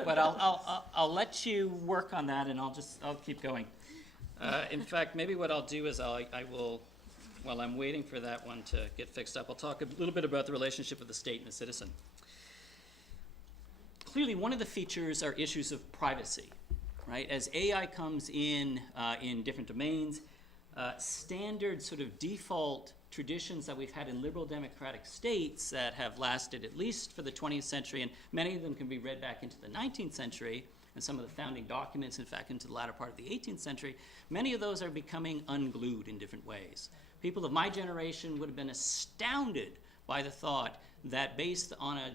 But I'll let you work on that and I'll keep going. In fact, maybe what I'll do is I will, while I'm waiting for that one to get fixed up, I'll talk a little bit about the relationship of the state and the citizen. Clearly, one of the features are issues of privacy, right? As AI comes in different domains, standard sort of default traditions that we've had in liberal democratic states that have lasted at least for the 20th century, and many of them can be read back into the 19th century, and some of the founding documents, in fact, into the latter part of the 18th century, many of those are becoming unglued in different ways. People of my generation would have been astounded by the thought that based on a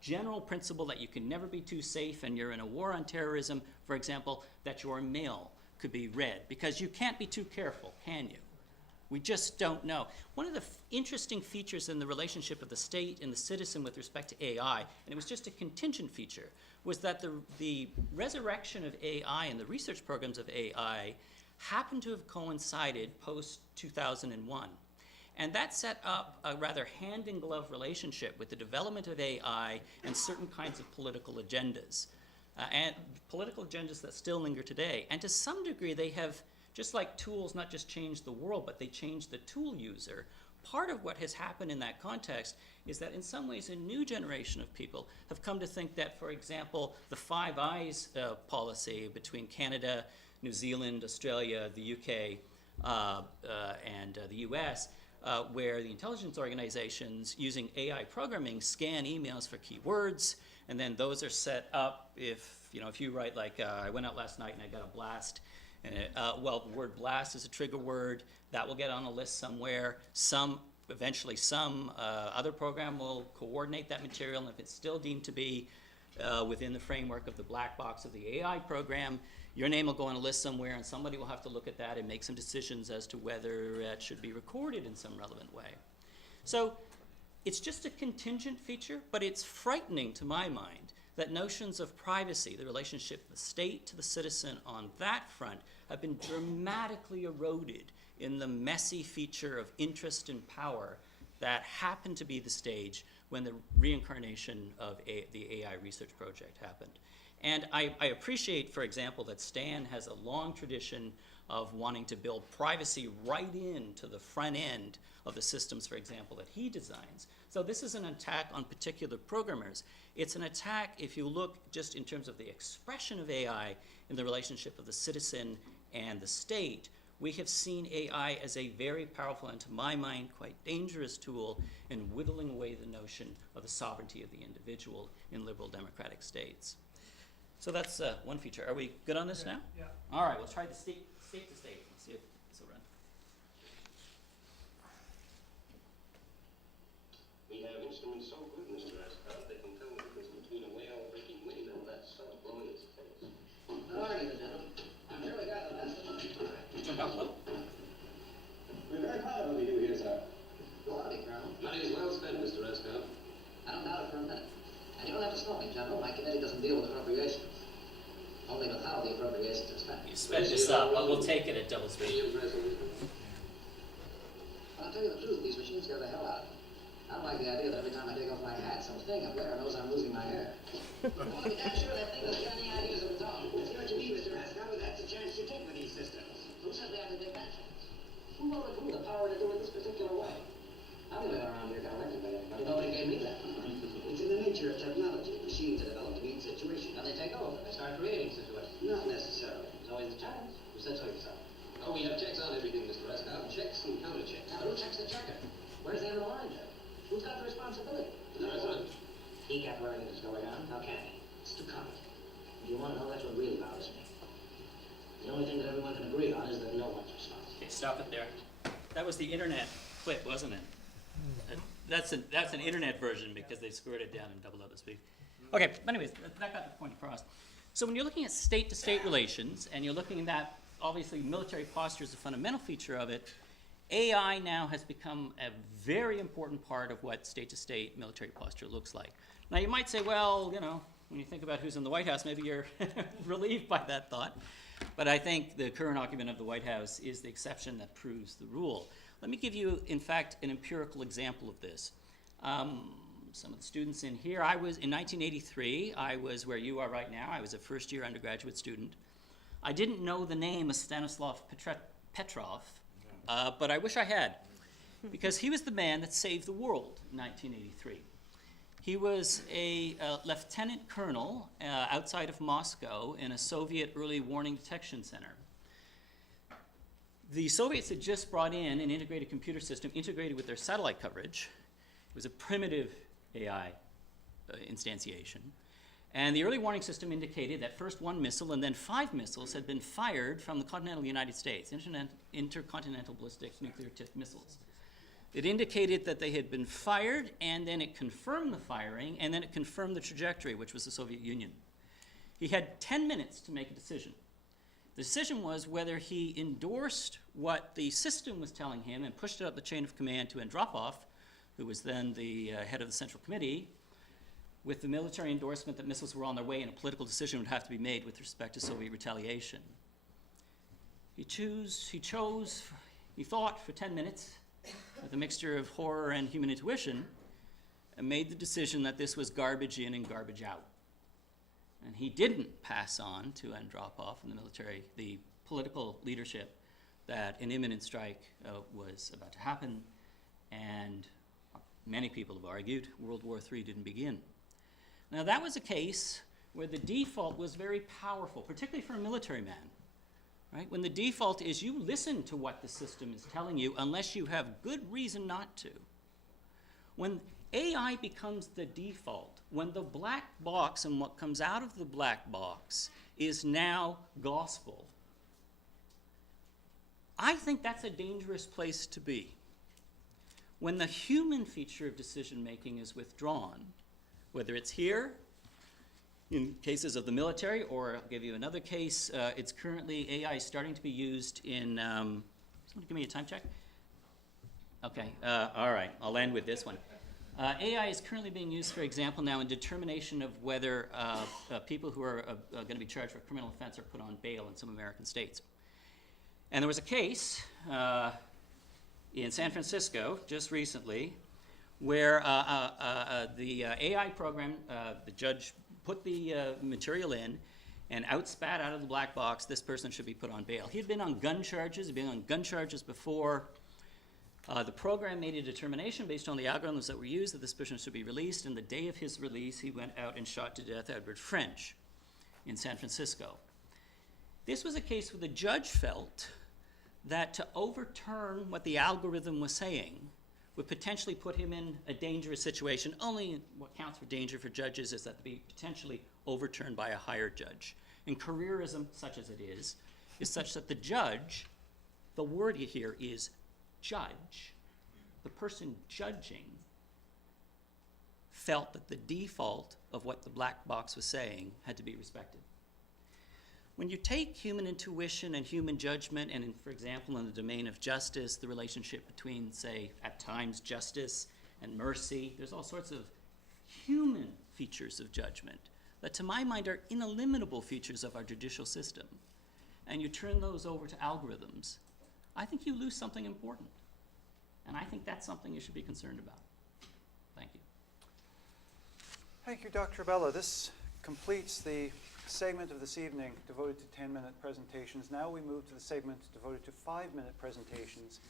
general principle that you can never be too safe and you're in a war on terrorism, for example, that your mail could be read, because you can't be too careful, can you? We just don't know. One of the interesting features in the relationship of the state and the citizen with respect to AI, and it was just a contingent feature, was that the resurrection of AI and the research programs of AI happened to have coincided post-2001. And that set up a rather hand-in-glove relationship with the development of AI and certain kinds of political agendas. And political agendas that still linger today. And to some degree, they have, just like tools not just changed the world, but they changed the tool user. Part of what has happened in that context is that in some ways a new generation of people have come to think that, for example, the Five Eyes policy between Canada, New Zealand, Australia, the UK, and the US, where the intelligence organizations using AI programming scan emails for keywords, and then those are set up if you write like, I went out last night and I got a blast, and well, the word blast is a trigger word, that will get on a list somewhere. Eventually some other program will coordinate that material, and if it's still deemed to be within the framework of the black box of the AI program, your name will go on a list somewhere, and somebody will have to look at that and make some decisions as to whether it should be recorded in some relevant way. So it's just a contingent feature, but it's frightening to my mind that notions of privacy, the relationship of the state to the citizen on that front, have been dramatically eroded in the messy feature of interest and power that happened to be the stage when the reincarnation of the AI research project happened. And I appreciate, for example, that Stan has a long tradition of wanting to build privacy right into the front end of the systems, for example, that he designs. So this is an attack on particular programmers. It's an attack, if you look just in terms of the expression of AI in the relationship of the citizen and the state, we have seen AI as a very powerful and, to my mind, quite dangerous tool in whittling away the notion of the sovereignty of the individual in liberal democratic states. So that's one feature. Are we good on this now? Yeah. All right, we'll try the state to state. Let's see if this will run. We have instruments so good, Mr. Ascot, they can tell the difference between a whale breaking wind and that stuff blowing its face. How are you, gentlemen? I'm sure we got the best of them. Turn down a little. We're very proud of you here, sir. Go on, Colonel. Money is well spent, Mr. Ascot. I don't doubt it for a minute. And you don't have to smoke me, General. My committee doesn't deal with appropriations. Only with how the appropriations are spent. You sped this up, but we'll take it at double speed. Be impressive. But I'll tell you the truth, these machines scare the hell out of me. I don't like the idea that every time I take off my hat, some thing up there knows I'm losing my hair. I want to be damn sure that thing doesn't get any ideas of its own. It's what you mean, Mr. Ascot. That's the chance you take with these systems. Who said they have to take that chance? Who voted who the power to do it this particular way? I've been around here collecting, but nobody gave me that. It's in the nature of technology. Machines are developed to meet situations. Now they take over. They start creating situations. Not necessarily. There's always a chance. Who said so yourself? Oh, we have checks on everything, Mr. Ascot. Checks and counter-checks. Now who checks the checker? Where's the end of the line there? Who's got the responsibility? The president. He kept learning this going on. How can he? It's too complicated. If you want to know, that's what really bothers me. The only thing that everyone can agree on is that no one's responsible. Okay, stop it there. That was the internet clip, wasn't it? That's an internet version because they squared it down and doubled up the speed. Okay, but anyways, that got the point across. So when you're looking at state-to-state relations, and you're looking at that, obviously military posture is a fundamental feature of it, AI now has become a very important part of what state-to-state military posture looks like. Now you might say, well, when you think about who's in the White House, maybe you're relieved by that thought. But I think the current occupant of the White House is the exception that proves the rule. Let me give you, in fact, an empirical example of this. Some of the students in here, in 1983, I was where you are right now. I was a first-year undergraduate student. I didn't know the name of Stanislav Petrov, but I wish I had, because he was the man that saved the world in 1983. He was a lieutenant colonel outside of Moscow in a Soviet early warning detection center. The Soviets had just brought in an integrated computer system integrated with their satellite coverage. It was a primitive AI instantiation. And the early warning system indicated that first one missile and then 5 missiles had been fired from the continental United States, intercontinental ballistic nuclear tipped missiles. It indicated that they had been fired, and then it confirmed the firing, and then it confirmed the trajectory, which was the Soviet Union. He had 10 minutes to make a decision. The decision was whether he endorsed what the system was telling him and pushed it up the chain of command to Andropov, who was then the head of the Central Committee, with the military endorsement that missiles were on their way and a political decision would have to be made with respect to Soviet retaliation. He thought for 10 minutes with a mixture of horror and human intuition and made the decision that this was garbage in and garbage out. And he didn't pass on to Andropov and the military, the political leadership, that an imminent strike was about to happen, and many people have argued World War III didn't begin. Now that was a case where the default was very powerful, particularly for a military man, right? When the default is you listen to what the system is telling you unless you have good reason not to. When AI becomes the default, when the black box and what comes out of the black box is now gospel, I think that's a dangerous place to be. When the human feature of decision making is withdrawn, whether it's here, in cases of the military, or I'll give you another case, it's currently, AI is starting to be used in, someone give me a time check? Okay, all right, I'll end with this one. AI is currently being used, for example, now in determination of whether people who are going to be charged for a criminal offense are put on bail in some American states. And there was a case in San Francisco just recently where the AI program, the judge put the material in and outspat out of the black box, this person should be put on bail. He had been on gun charges, he'd been on gun charges before. The program made a determination based on the algorithms that were used that this person should be released, and the day of his release, he went out and shot to death Edward French in San Francisco. This was a case where the judge felt that to overturn what the algorithm was saying would potentially put him in a dangerous situation. Only what counts for danger for judges is that to be potentially overturned by a higher judge. And careerism, such as it is such that the judge, the word here is judge, the person judging felt that the default of what the black box was saying had to be respected. When you take human intuition and human judgment, and for example, in the domain of justice, the relationship between, say, at times justice and mercy, there's all sorts of human features of judgment that to my mind are ineliminable features of our judicial system, and you turn those over to algorithms, I think you lose something important. And I think that's something you should be concerned about. Thank you. Thank you, Dr. Abela. This completes the segment of this evening devoted to 10-minute presentations. Now we move to the segment devoted to 5-minute presentations,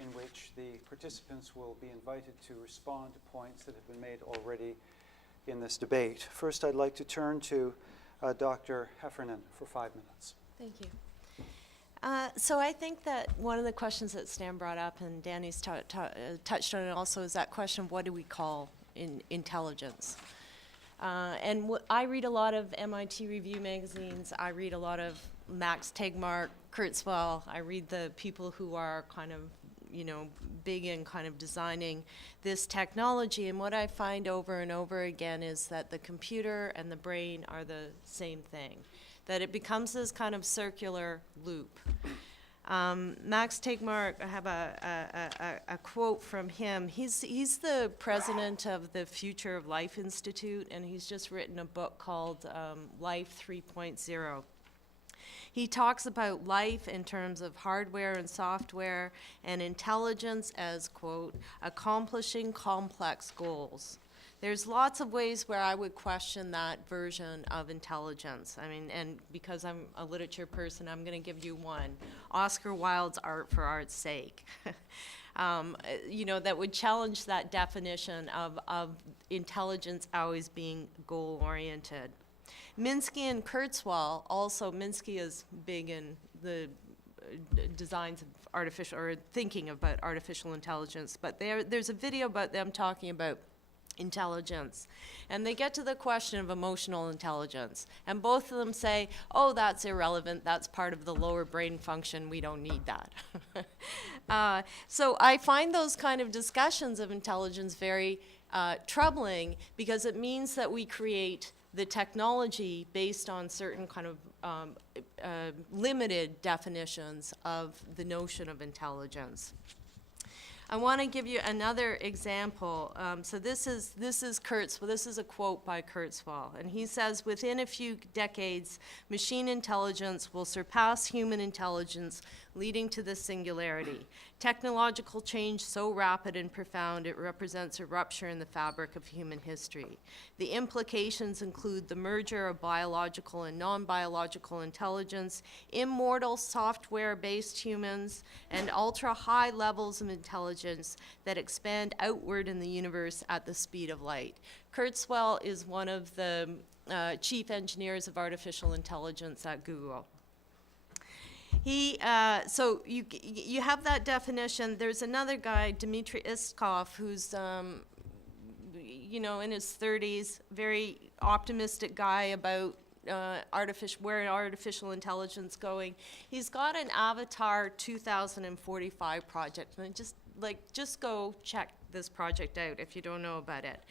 in which the participants will be invited to respond to points that have been made already in this debate. First, I'd like to turn to Dr. Heffernan for 5 minutes. Thank you. So I think that one of the questions that Stan brought up, and Danny's touched on it also, is that question of what do we call intelligence? And I read a lot of MIT review magazines. I read a lot of Max Tegmark, Kurtz Fall. I read the people who are kind of, big in kind of designing this technology. And what I find over and over again is that the computer and the brain are the same thing, that it becomes this kind of circular loop. Max Tegmark, I have a quote from him. He's the president of the Future of Life Institute, and he's just written a book called Life 3.0. He talks about life in terms of hardware and software, and intelligence as, quote, accomplishing complex goals. There's lots of ways where I would question that version of intelligence. I mean, and because I'm a literature person, I'm going to give you one. Oscar Wilde's Art for Art's Sake. That would challenge that definition of intelligence always being goal-oriented. Minsky and Kurtz Fall, also Minsky is big in the designs of artificial, or thinking about artificial intelligence, but there's a video about them talking about intelligence. And they get to the question of emotional intelligence. And both of them say, oh, that's irrelevant. That's part of the lower brain function. We don't need that. So I find those kind of discussions of intelligence very troubling, because it means that we create the technology based on certain kind of limited definitions of the notion of intelligence. I want to give you another example. So this is Kurtz. Well, this is a quote by Kurtz Fall, and he says, "Within a few decades, machine intelligence will surpass human intelligence, leading to the singularity. Technological change so rapid and profound it represents a rupture in the fabric of human history. The implications include the merger of biological and non-biological intelligence, immortal software-based humans, and ultra-high levels of intelligence that expand outward in the universe at the speed of light." Kurtz Fall is one of the chief engineers of artificial intelligence at Google. So you have that definition. There's another guy, Dmitry Iskov, who's in his 30s, very optimistic guy about where artificial intelligence going. He's got an Avatar 2045 project, and just go check this project out if you don't know about it.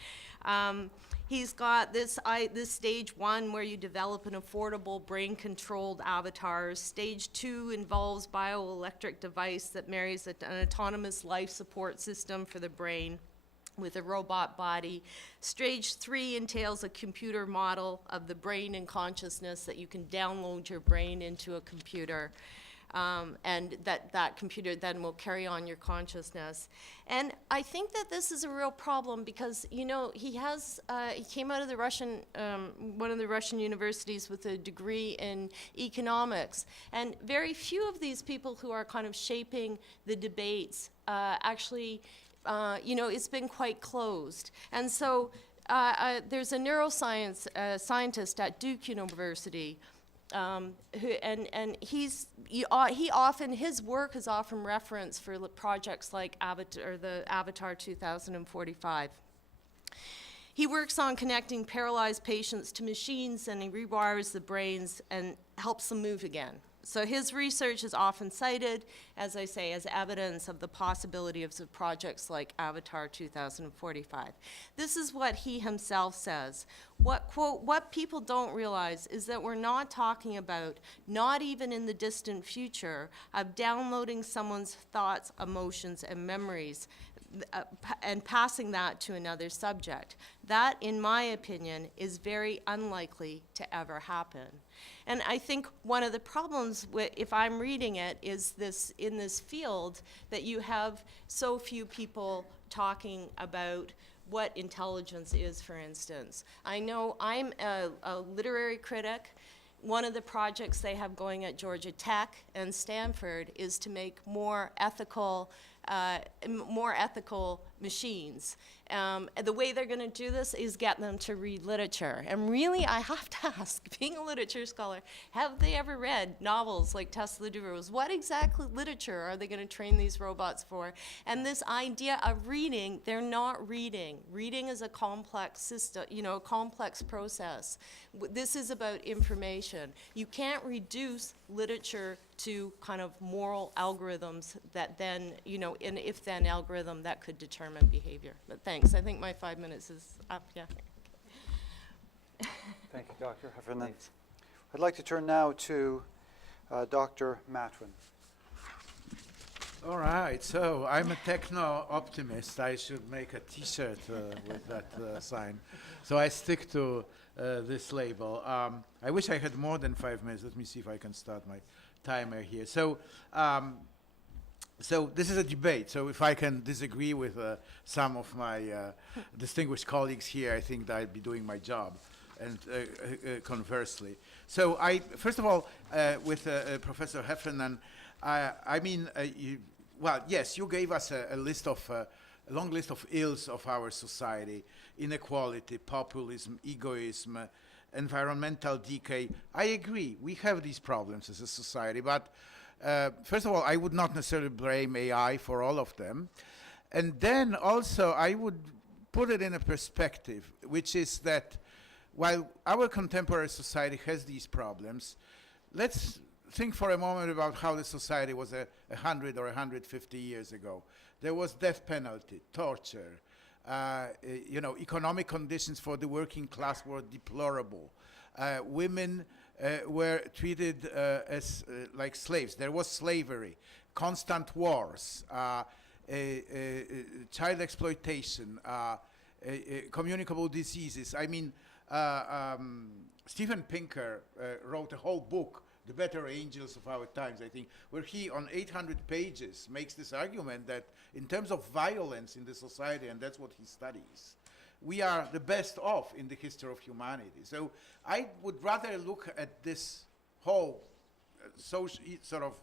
He's got this stage 1 where you develop an affordable brain-controlled avatar. Stage 2 involves bioelectric device that marries an autonomous life support system for the brain with a robot body. Stage 3 entails a computer model of the brain and consciousness that you can download your brain into a computer. And that computer then will carry on your consciousness. And I think that this is a real problem because, he came out of the one of the Russian universities with a degree in economics. And very few of these people who are kind of shaping the debates it's been quite closed. And so there's a neuroscience scientist at Duke University his work is often referenced for projects like the Avatar 2045. He works on connecting paralyzed patients to machines, and he rewires the brains and helps them move again. So his research is often cited, as I say, as evidence of the possibility of projects like Avatar 2045. This is what he himself says. What people don't realize is that we're not talking about, not even in the distant future, of downloading someone's thoughts, emotions, and memories and passing that to another subject. That, in my opinion, is very unlikely to ever happen. And I think one of the problems if I'm reading it is in this field that you have so few people talking about what intelligence is, for instance. I know I'm a literary critic. One of the projects they have going at Georgia Tech and Stanford is to make more ethical machines. The way they're going to do this is get them to read literature. And really, I have to ask, being a literature scholar, have they ever read novels like Tess Lederer's? What exactly literature are they going to train these robots for? And this idea of reading, they're not reading. Reading is a complex system, a complex process. This is about information. You can't reduce literature to kind of moral algorithms that then, an if-then algorithm that could determine behavior. But thanks. I think my 5 minutes is up. Yeah. Thank you, Dr. Heffernan. I'd like to turn now to Dr. Matwin. All right, so I'm a techno-optimist. I should make a T-shirt with that sign. So I stick to this label. I wish I had more than 5 minutes. Let me see if I can start my timer here. So this is a debate. So if I can disagree with some of my distinguished colleagues here, I think that I'd be doing my job, and conversely. So first of all, with Professor Heffernan, yes, you gave us a long list of ills of our society: inequality, populism, egoism, environmental decay. I agree, we have these problems as a society, but first of all, I would not necessarily blame AI for all of them. And then also, I would put it in a perspective, which is that while our contemporary society has these problems, let's think for a moment about how the society was 100 or 150 years ago. There was death penalty, torture, economic conditions for the working class were deplorable. Women were treated as like slaves. There was slavery, constant wars, child exploitation, communicable diseases. I mean, Steven Pinker wrote a whole book, The Better Angels of Our Times, I think, where he, on 800 pages, makes this argument that in terms of violence in the society, and that's what he studies, we are the best off in the history of humanity. So I would rather look at this whole sort of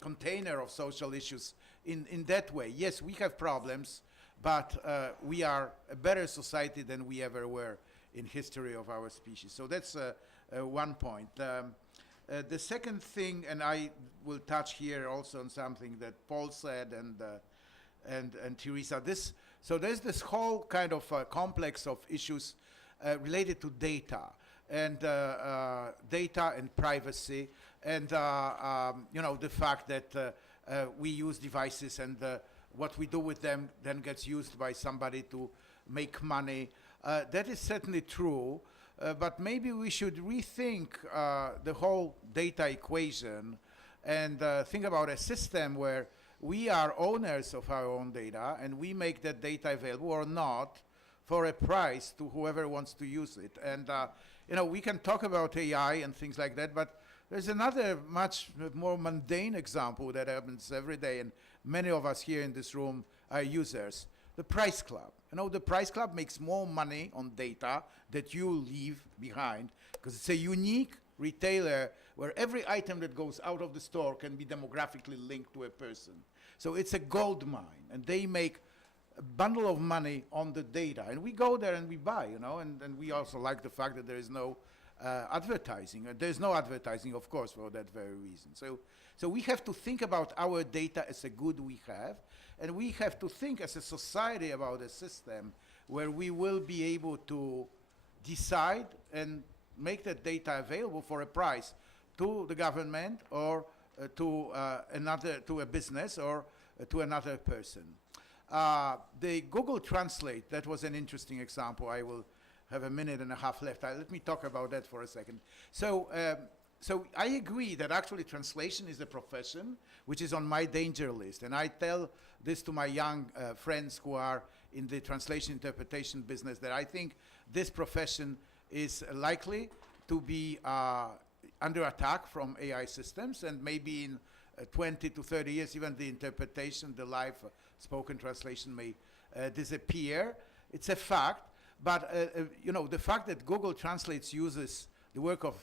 container of social issues in that way. Yes, we have problems, but we are a better society than we ever were in history of our species. So that's one point. The second thing, and I will touch here also on something that Paul said and Teresa, so there's this whole kind of complex of issues related to data and privacy, and the fact that we use devices and what we do with them then gets used by somebody to make money. That is certainly true, but maybe we should rethink the whole data equation and think about a system where we are owners of our own data and we make that data available or not for a price to whoever wants to use it. And we can talk about AI and things like that, but there's another much more mundane example that happens every day, and many of us here in this room are users. The Price Club. The Price Club makes more money on data that you leave behind because it's a unique retailer where every item that goes out of the store can be demographically linked to a person. So it's a gold mine, and they make a bundle of money on the data. And we go there and we buy, and we also like the fact that there is no advertising. There's no advertising, of course, for that very reason. So we have to think about our data as a good we have, and we have to think as a society about a system where we will be able to decide and make that data available for a price to the government or to a business or to another person. The Google Translate, that was an interesting example. I will have a minute and a half left. Let me talk about that for a second. So I agree that actually translation is a profession which is on my danger list. And I tell this to my young friends who are in the translation interpretation business, that I think this profession is likely to be under attack from AI systems, and maybe in 20 to 30 years, even the interpretation, the live spoken translation may disappear. It's a fact. But the fact that Google Translates uses the work of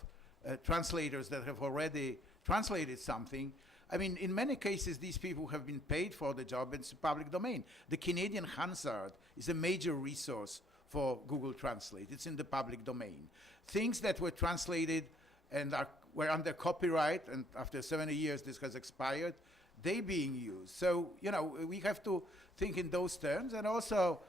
translators that have already translated something, I mean, in many cases, these people have been paid for the job. It's a public domain. The Canadian Hansard is a major resource for Google Translate. It's in the public domain. Things that were translated and were under copyright, and after 70 years this has expired, they being used. So, we have to think in those terms, and also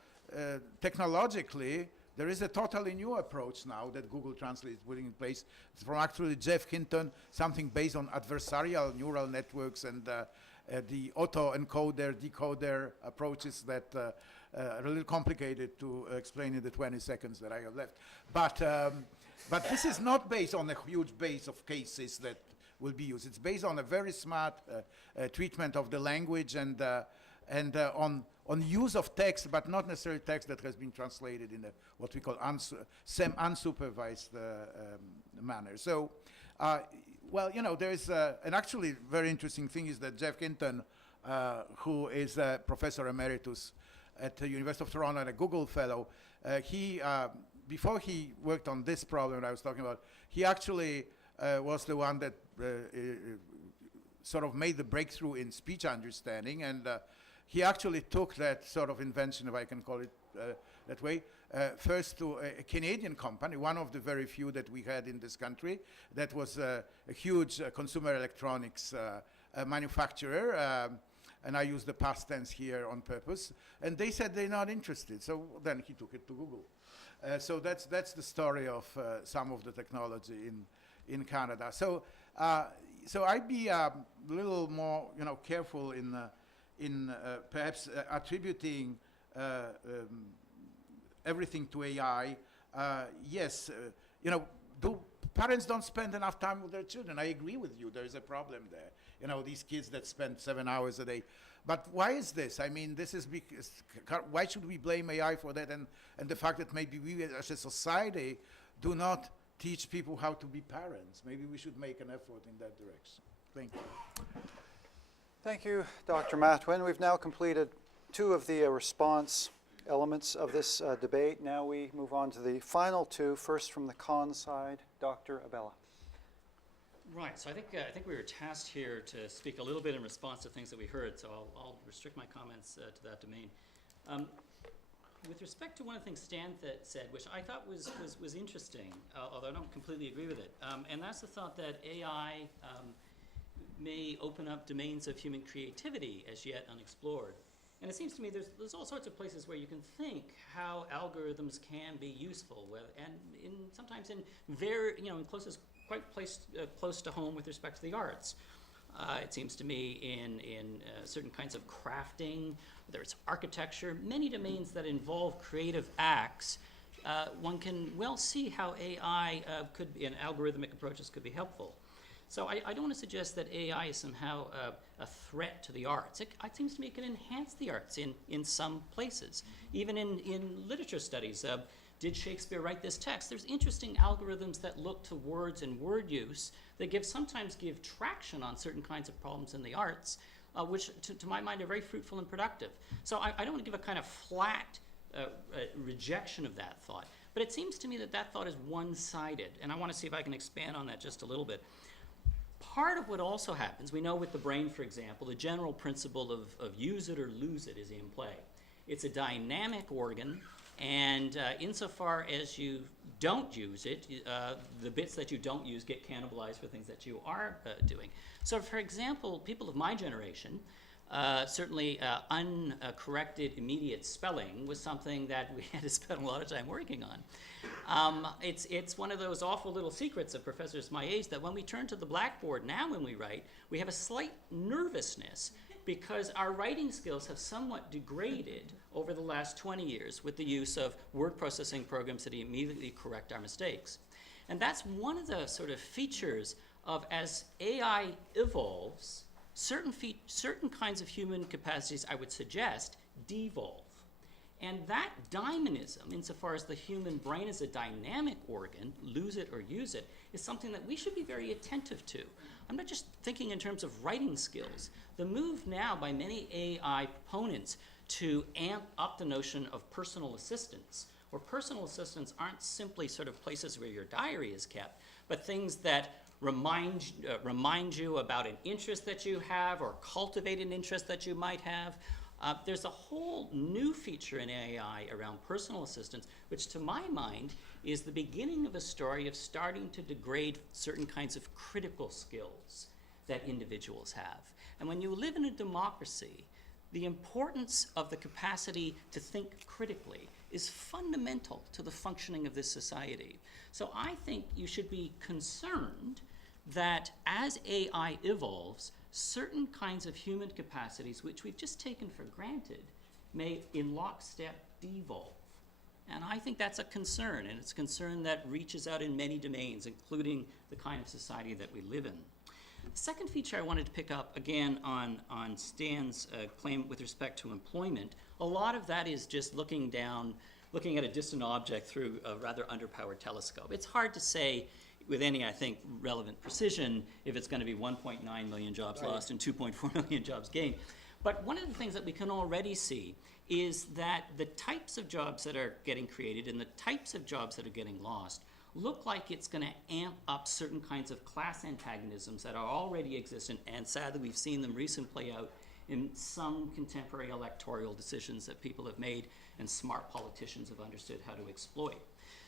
technologically, there is a totally new approach now that Google Translate is putting in place. It's from actually Jeff Hinton, something based on adversarial neural networks and the auto-encoder, decoder approaches that are a little complicated to explain in the 20 seconds that I have left. But this is not based on a huge base of cases that will be used. It's based on a very smart treatment of the language and on use of text, but not necessarily text that has been translated in what we call unsupervised manner. So, there is an actually very interesting thing is that Jeff Hinton, who is a professor emeritus at the University of Toronto and a Google fellow, before he worked on this problem I was talking about, he actually was the one that sort of made the breakthrough in speech understanding, and he actually took that sort of invention, if I can call it that way, first to a Canadian company, one of the very few that we had in this country, that was a huge consumer electronics manufacturer, and I use the past tense here on purpose, and they said they're not interested, so then he took it to Google. So that's the story of some of the technology in Canada. So I'd be a little more careful in perhaps attributing everything to AI. Yes, do parents don't spend enough time with their children. I agree with you. There is a problem there. You know, these kids that spend 7 hours a day. But why is this? I mean, this is because, why should we blame AI for that and the fact that maybe we as a society do not teach people how to be parents? Maybe we should make an effort in that direction. Thank you. Thank you, Dr. Matwin. We've now completed 2 of the response elements of this debate. Now we move on to the final 2, first from the con side, Dr. Abela. Right, so I think we were tasked here to speak a little bit in response to things that we heard, so I'll restrict my comments to that domain. With respect to one of the things Stan said, which I thought was interesting, although I don't completely agree with it, and that's the thought that AI may open up domains of human creativity as yet unexplored. And it seems to me there's all sorts of places where you can think how algorithms can be useful, and sometimes in very, in quite close to home with respect to the arts. It seems to me in certain kinds of crafting, whether it's architecture, many domains that involve creative acts, one can well see how AI and algorithmic approaches could be helpful. So I don't want to suggest that AI is somehow a threat to the arts. It seems to me it can enhance the arts in some places. Even in literature studies, did Shakespeare write this text? There's interesting algorithms that look to words and word use that sometimes give traction on certain kinds of problems in the arts, which to my mind are very fruitful and productive. So I don't want to give a kind of flat rejection of that thought, but it seems to me that thought is one-sided, and I want to see if I can expand on that just a little bit. Part of what also happens, we know with the brain, for example, the general principle of use it or lose it is in play. It's a dynamic organ, and insofar as you don't use it, the bits that you don't use get cannibalized for things that you are doing. So, for example, people of my generation, certainly uncorrected immediate spelling was something that we had to spend a lot of time working on. It's one of those awful little secrets of professors my age that when we turn to the blackboard now when we write, we have a slight nervousness because our writing skills have somewhat degraded over the last 20 years with the use of word processing programs that immediately correct our mistakes. And that's one of the sort of features of as AI evolves, certain kinds of human capacities, I would suggest, devolve. And that dynamism, insofar as the human brain is a dynamic organ, lose it or use it, is something that we should be very attentive to. I'm not just thinking in terms of writing skills. The move now by many AI proponents to amp up the notion of personal assistants, where personal assistants aren't simply sort of places where your diary is kept, but things that remind you about an interest that you have or cultivate an interest that you might have. There's a whole new feature in AI around personal assistance, which to my mind is the beginning of a story of starting to degrade certain kinds of critical skills that individuals have. And when you live in a democracy, the importance of the capacity to think critically is fundamental to the functioning of this society. So I think you should be concerned that as AI evolves, certain kinds of human capacities, which we've just taken for granted, may in lockstep devolve. And I think that's a concern, and it's a concern that reaches out in many domains, including the kind of society that we live in. The second feature I wanted to pick up, again, on Stan's claim with respect to employment, a lot of that is just looking at a distant object through a rather underpowered telescope. It's hard to say with any, I think, relevant precision if it's going to be 1.9 million jobs lost and 2.4 million jobs gained. But one of the things that we can already see is that the types of jobs that are getting created and the types of jobs that are getting lost look like it's going to amp up certain kinds of class antagonisms that are already existent, and sadly we've seen them recently play out in some contemporary electoral decisions that people have made and smart politicians have understood how to exploit.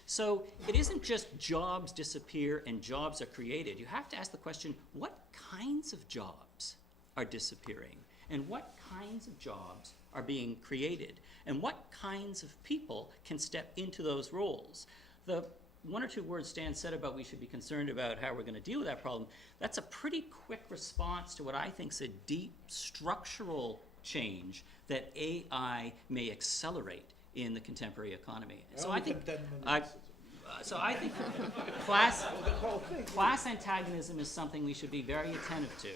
So it isn't just jobs disappear and jobs are created. You have to ask the question, what kinds of jobs are disappearing? And what kinds of jobs are being created? And what kinds of people can step into those roles? The one or two words Stan said about we should be concerned about how we're going to deal with that problem, that's a pretty quick response to what I think is a deep structural change that AI may accelerate in the contemporary economy. So I think So I think class antagonism is something we should be very attentive to.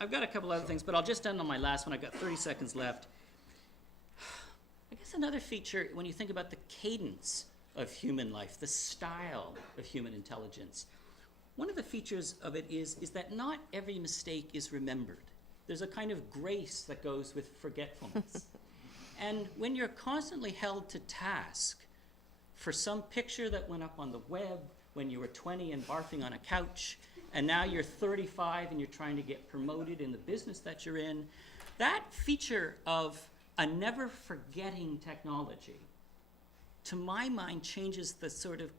I've got a couple other things, but I'll just end on my last one. I've got 30 seconds left. I guess another feature, when you think about the cadence of human life, the style of human intelligence, one of the features of it is that not every mistake is remembered. There's a kind of grace that goes with forgetfulness. And when you're constantly held to task for some picture that went up on the web when you were 20 and barfing on a couch, and now you're 35 and you're trying to get promoted in the business that you're in, that feature of a never forgetting technology, to my mind, changes the sort of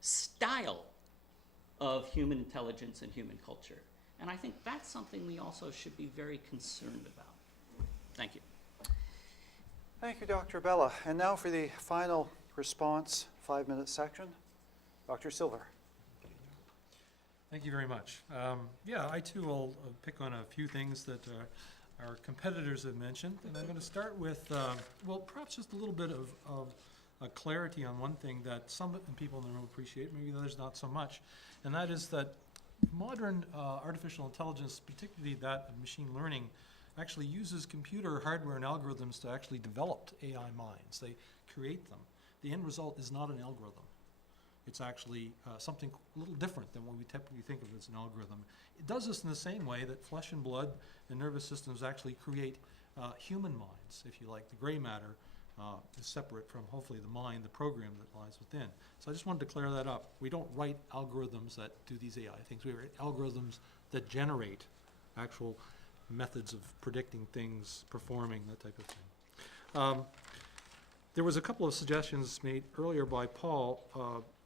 style of human intelligence and human culture. And I think that's something we also should be very concerned about. Thank you. Thank you, Dr. Abela. And now for the final response, 5-minute section, Dr. Silver. Thank you very much. Yeah, I too will pick on a few things that our competitors have mentioned, and I'm going to start with, well, perhaps just a little bit of clarity on one thing that some people in the room appreciate, maybe others not so much, and that is that modern artificial intelligence, particularly that of machine learning, actually uses computer hardware and algorithms to actually develop AI minds. They create them. The end result is not an algorithm. It's actually something a little different than what we typically think of as an algorithm. It does this in the same way that flesh and blood and nervous systems actually create human minds, if you like. The gray matter is separate from, hopefully, the mind, the program that lies within. So I just wanted to clear that up. We don't write algorithms that do these AI things. We write algorithms that generate actual methods of predicting things, performing, that type of thing. There was a couple of suggestions made earlier by Paul,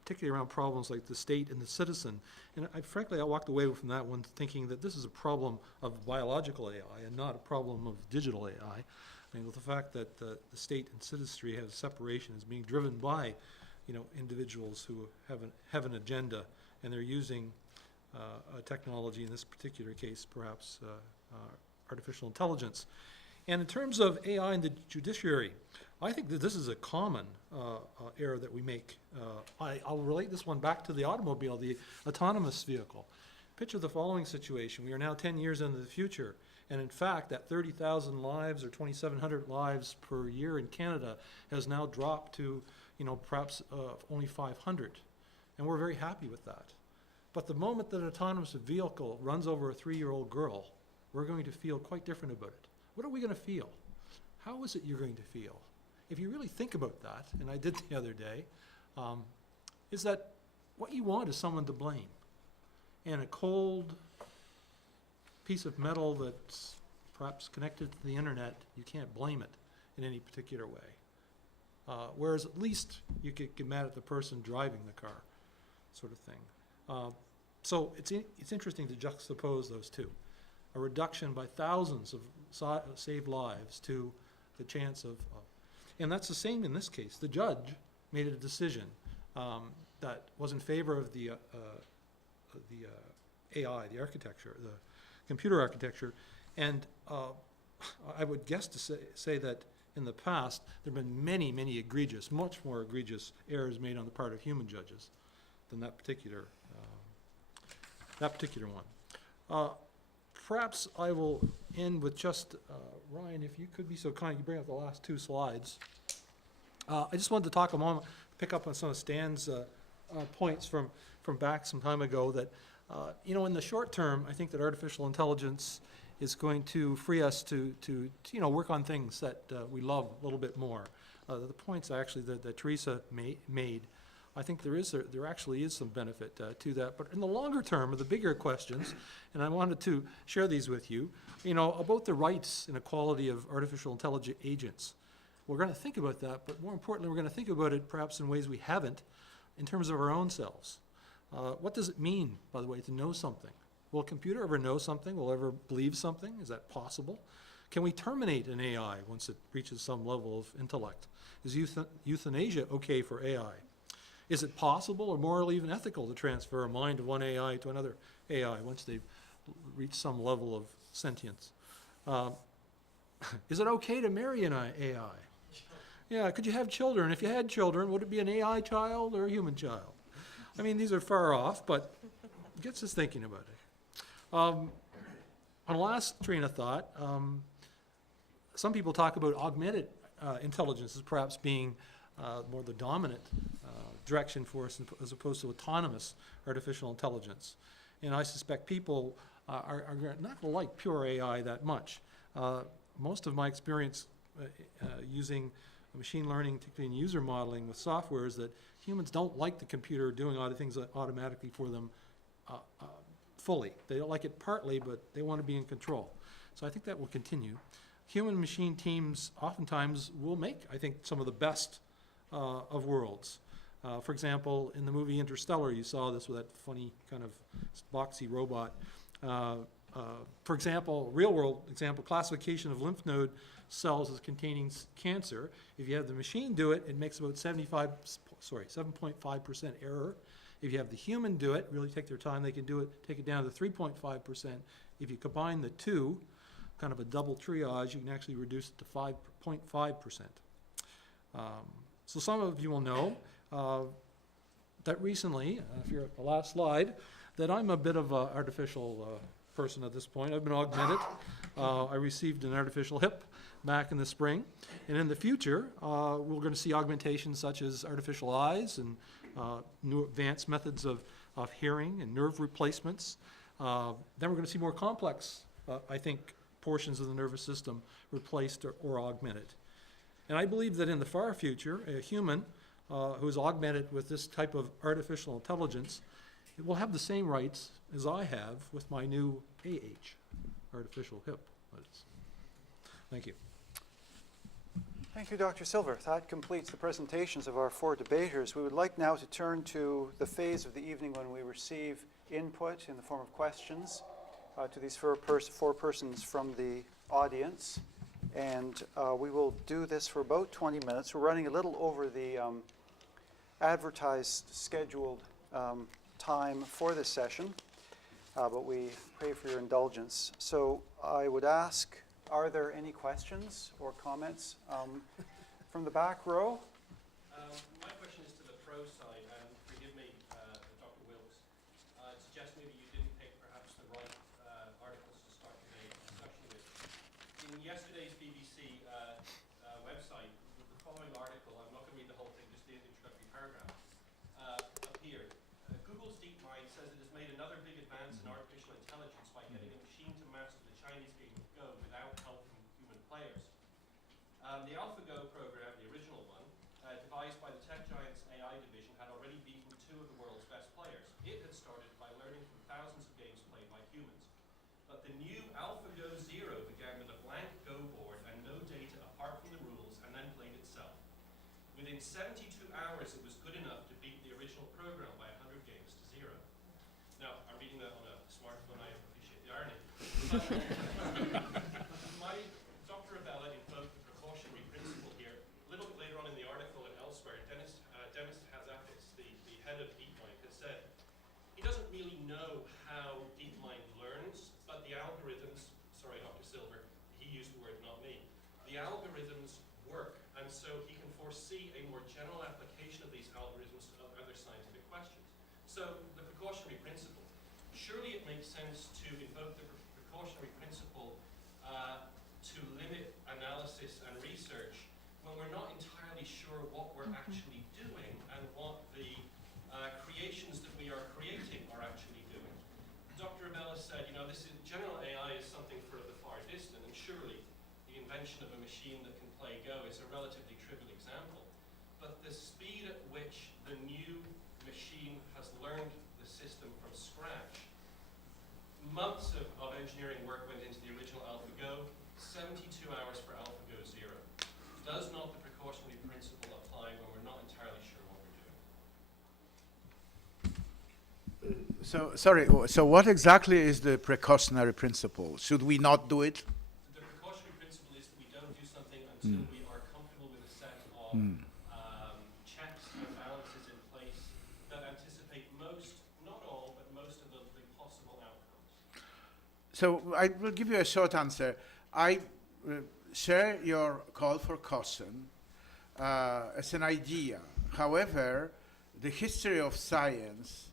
particularly around problems like the state and the citizen. And frankly, I walked away from that one thinking that this is a problem of biological AI and not a problem of digital AI. I mean, with the fact that the state and citizenry has separation is being driven by, individuals who have an agenda, and they're using a technology, in this particular case, perhaps artificial intelligence. And in terms of AI in the judiciary, I think that this is a common error that we make. I'll relate this one back to the automobile, the autonomous vehicle. Picture the following situation. We are now 10 years into the future, and in fact, that 30,000 lives or 2,700 lives per year in Canada has now dropped to, perhaps only 500. And we're very happy with that. But the moment that an autonomous vehicle runs over a 3-year-old girl, we're going to feel quite different about it. What are we going to feel? How is it you're going to feel? If you really think about that, and I did the other day, is that what you want is someone to blame. And a cold piece of metal that's perhaps connected to the internet, you can't blame it in any particular way. Whereas at least you could get mad at the person driving the car, sort of thing. So it's interesting to juxtapose those two. A reduction by thousands of saved lives to the chance of and that's the same in this case. The judge made a decision that was in favor of the AI, the architecture, the computer architecture, and I would guess to say that in the past there have been many, many egregious, much more egregious errors made on the part of human judges than that particular one. Perhaps I will end with just, Ryan, if you could be so kind, you bring up the last 2 slides. I just wanted to talk a moment, pick up on some of Stan's points from back some time ago that, in the short term, I think that artificial intelligence is going to free us to work on things that we love a little bit more. The points actually that Teresa made, I think there actually is some benefit to that. But in the longer term, of the bigger questions, and I wanted to share these with you, about the rights and equality of artificial intelligent agents. We're going to think about that, but more importantly, we're going to think about it perhaps in ways we haven't in terms of our own selves. What does it mean, by the way, to know something? Will a computer ever know something? Will it ever believe something? Is that possible? Can we terminate an AI once it reaches some level of intellect? Is euthanasia okay for AI? Is it possible or morally even ethical to transfer a mind of one AI to another AI once they've reached some level of sentience? Is it okay to marry an AI? Yeah, could you have children? If you had children, would it be an AI child or a human child? I mean, these are far off, but it gets us thinking about it. On the last train of thought, some people talk about augmented intelligence as perhaps being more the dominant direction for us as opposed to autonomous artificial intelligence. And I suspect people are not going to like pure AI that much. Most of my experience using machine learning, particularly in user modeling with software, is that humans don't like the computer doing all the things automatically for them fully. They don't like it partly, but they want to be in control. So I think that will continue. Human-machine teams oftentimes will make, I think, some of the best of worlds. For example, in the movie Interstellar, you saw this with that funny kind of boxy robot. For example, real-world example, classification of lymph node cells as containing cancer. If you have the machine do it, it makes about 7.5% error. If you have the human do it, really take their time, they can do it, take it down to 3.5%. If you combine the two, kind of a double triage, you can actually reduce it to 5.5%. So some of you will know that recently, if you're at the last slide, that I'm a bit of an artificial person at this point. I've been augmented. I received an artificial hip back in the spring. And in the future, we're going to see augmentations such as artificial eyes and new advanced methods of hearing and nerve replacements. Then we're going to see more complex, I think, portions of the nervous system replaced or augmented. And I believe that in the far future, a human who is augmented with this type of artificial intelligence, it will have the same rights as I have with my new AH, artificial hip. Thank you. Thank you, Dr. Silver. That completes the presentations of our four debaters. We would like now to turn to the phase of the evening when we receive input in the form of questions to these four persons from the audience. And we will do this for about 20 minutes. We're running a little over the advertised, scheduled time for this session, but we pray for your indulgence. So I would ask, are there any questions or comments from the back row? My question is to the pro side, and forgive me, Dr. Wilks. It suggests maybe you didn't pick perhaps the right articles to start today's discussion with. In yesterday's BBC website, the following article, I'm not going to read the whole thing, just the introductory paragraph, appeared. Google's DeepMind says it has made another big advance in artificial intelligence by getting a machine to master the Chinese game of Go without help from human players. The AlphaGo program, the original one, devised by the tech giant's AI division, had already beaten two of the world's best players. It had started by learning from thousands of games played by humans. But the new AlphaGo Zero began with a blank Go board and no data apart from the rules, and then played itself. Within 72 hours, it was good enough to beat the original program by 100 games to 0. Now, I'm reading that on a smartphone. I appreciate the irony. Dr. Abela invoked the precautionary principle here. A little bit later on in the article and elsewhere, Dennis Hatzakis, the head of DeepMind, has said he doesn't really know how DeepMind learns, but the algorithms, sorry, Dr. Silver, he used the word, not me, the algorithms work, and so he can foresee a more general application of these algorithms to other scientific questions. So the precautionary principle, surely it makes sense to invoke the precautionary principle to limit analysis and research when we're not entirely sure what we're actually doing and what the creations that we are creating are actually doing. Dr. Abela said, this is, general AI is something for the far distant, and surely the invention of a machine that can play Go is a relatively trivial example. But the speed at which the new machine has learned the system from scratch, months of engineering work went into the original AlphaGo, 72 hours for AlphaGo Zero. Does not the precautionary principle apply when we're not entirely sure what we're doing? So what exactly is the precautionary principle? Should we not do it? The precautionary principle is that we don't do something until we are comfortable with a set of checks and balances in place that anticipate most, not all, but most of the possible outcomes. So I will give you a short answer. I share your call for caution. as an idea. However, the history of science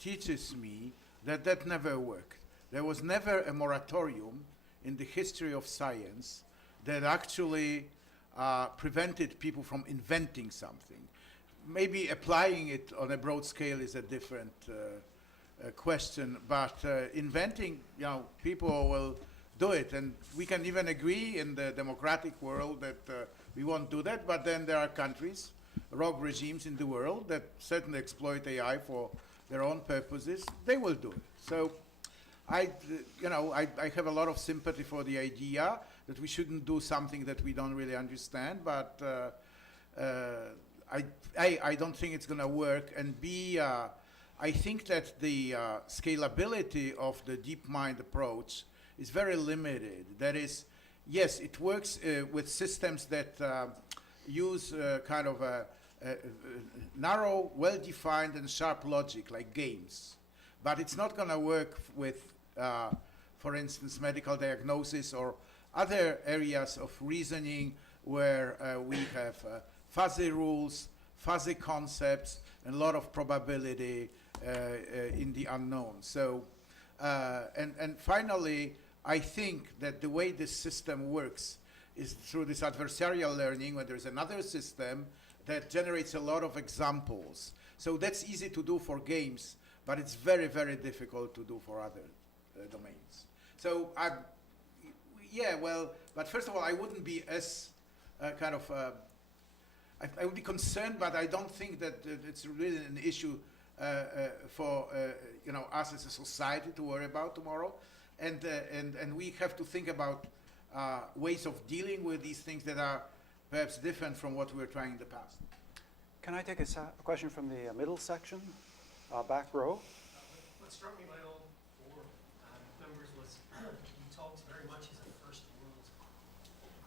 teaches me that that never worked. There was never a moratorium in the history of science that actually prevented people from inventing something. Maybe applying it on a broad scale is a different question, but inventing, people will do it. And we can even agree in the democratic world that we won't do that, but then there are countries, rogue regimes in the world that certainly exploit AI for their own purposes. They will do it. So I have a lot of sympathy for the idea that we shouldn't do something that we don't really understand, but I don't think it's going to work. And B, I think that the scalability of the DeepMind approach is very limited. That is, yes, it works with systems that use kind of a narrow, well-defined and sharp logic, like games. But it's not going to work with, for instance, medical diagnosis or other areas of reasoning where we have fuzzy rules, fuzzy concepts, and a lot of probability in the unknown. So, and finally, I think that the way this system works is through this adversarial learning, when there's another system that generates a lot of examples. So that's easy to do for games, but it's very, very difficult to do for other domains. So, but first of all, I wouldn't be as I would be concerned, but I don't think that it's really an issue for us as a society to worry about tomorrow. And we have to think about ways of dealing with these things that are perhaps different from what we were trying in the past. Can I take a question from the middle section, back row? What struck me by all four members was you talked very much as a first world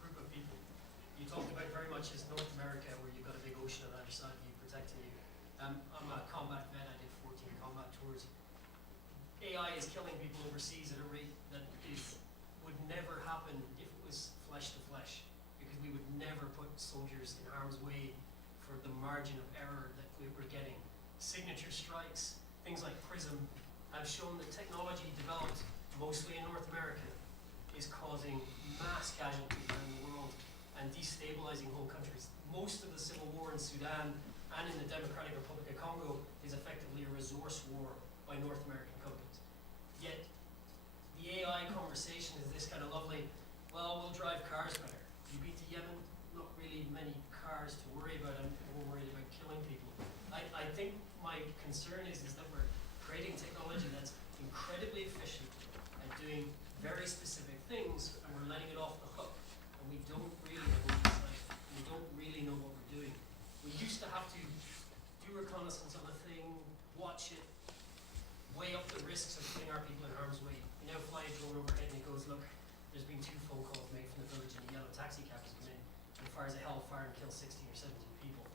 group of people. You talked about very much as North America, where you've got a big ocean on either side of you protecting you. I'm a combat vet. I did 14 combat tours. AI is killing people overseas at a rate that would never happen if it was flesh to flesh, because we would never put soldiers in harm's way for the margin of error that we were getting. Signature strikes, things like PRISM, have shown that technology developed mostly in North America is causing mass casualties around the world and destabilizing whole countries. Most of the civil war in Sudan and in the Democratic Republic of Congo is effectively a resource war by North American companies. Yet the AI conversation is this kind of lovely, well, we'll drive cars better. You beat to Yemen, not really many cars to worry about, and we're worried about killing people. I think my concern is that we're creating technology that's incredibly efficient at doing very specific things, and we're letting it off the hook, and we don't really have oversight. We don't really know what we're doing. We used to have to do reconnaissance on a thing, watch it, weigh up the risks of putting our people in harm's way. You now fly a drone overhead and it goes, look, there's been 2 phone calls made from the village and a yellow taxi cab has come in and fires a hellfire and kills 16 or 17 people.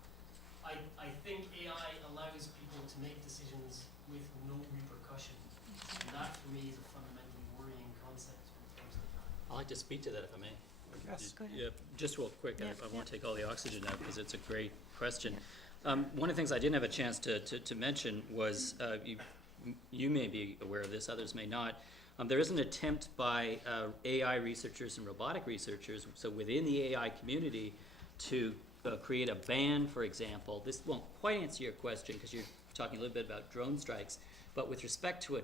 I think AI allows people to make decisions with no repercussion. And that for me is a fundamentally worrying concept when it comes to that. I'd like to speak to that if I may. Yes. Go ahead. Yeah, just real quick, Yeah, I won't take all the oxygen out because it's a great question. One of the things I didn't have a chance to mention was, you may be aware of this, others may not. There is an attempt by AI researchers and robotic researchers, so within the AI community, to create a ban, for example. This won't quite answer your question because you're talking a little bit about drone strikes, but with respect to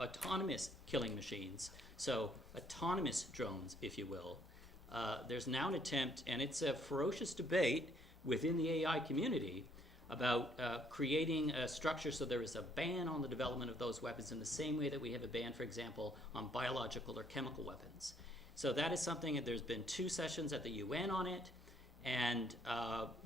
autonomous killing machines, so autonomous drones, if you will, there's now an attempt, and it's a ferocious debate within the AI community about creating a structure so there is a ban on the development of those weapons in the same way that we have a ban, for example, on biological or chemical weapons. So that is something, there's been 2 sessions at the UN on it, and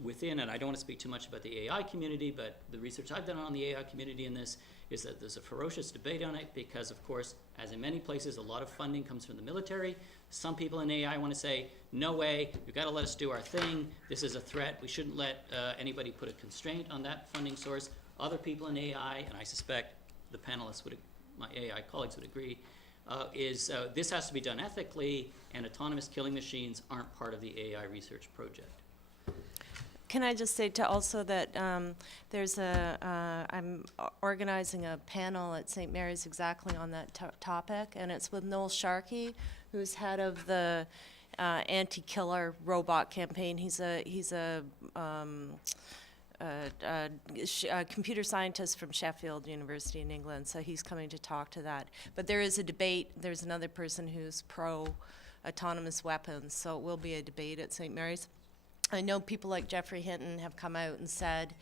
within, and I don't want to speak too much about the AI community, but the research I've done on the AI community in this is that there's a ferocious debate on it because, of course, as in many places, a lot of funding comes from the military. Some people in AI want to say, no way, you've got to let us do our thing. This is a threat. We shouldn't let anybody put a constraint on that funding source. Other people in AI, and I suspect the panelists my AI colleagues would agree, this has to be done ethically, and autonomous killing machines aren't part of the AI research project. Can I just say also that I'm organizing a panel at St. Mary's exactly on that topic, and it's with Noel Sharkey, who's head of the anti-killer robot campaign. He's a computer scientist from Sheffield University in England, so he's coming to talk to that. But there is a debate. There's another person who's pro-autonomous weapons, so it will be a debate at St. Mary's. I know people like Jeffrey Hinton have come out and said,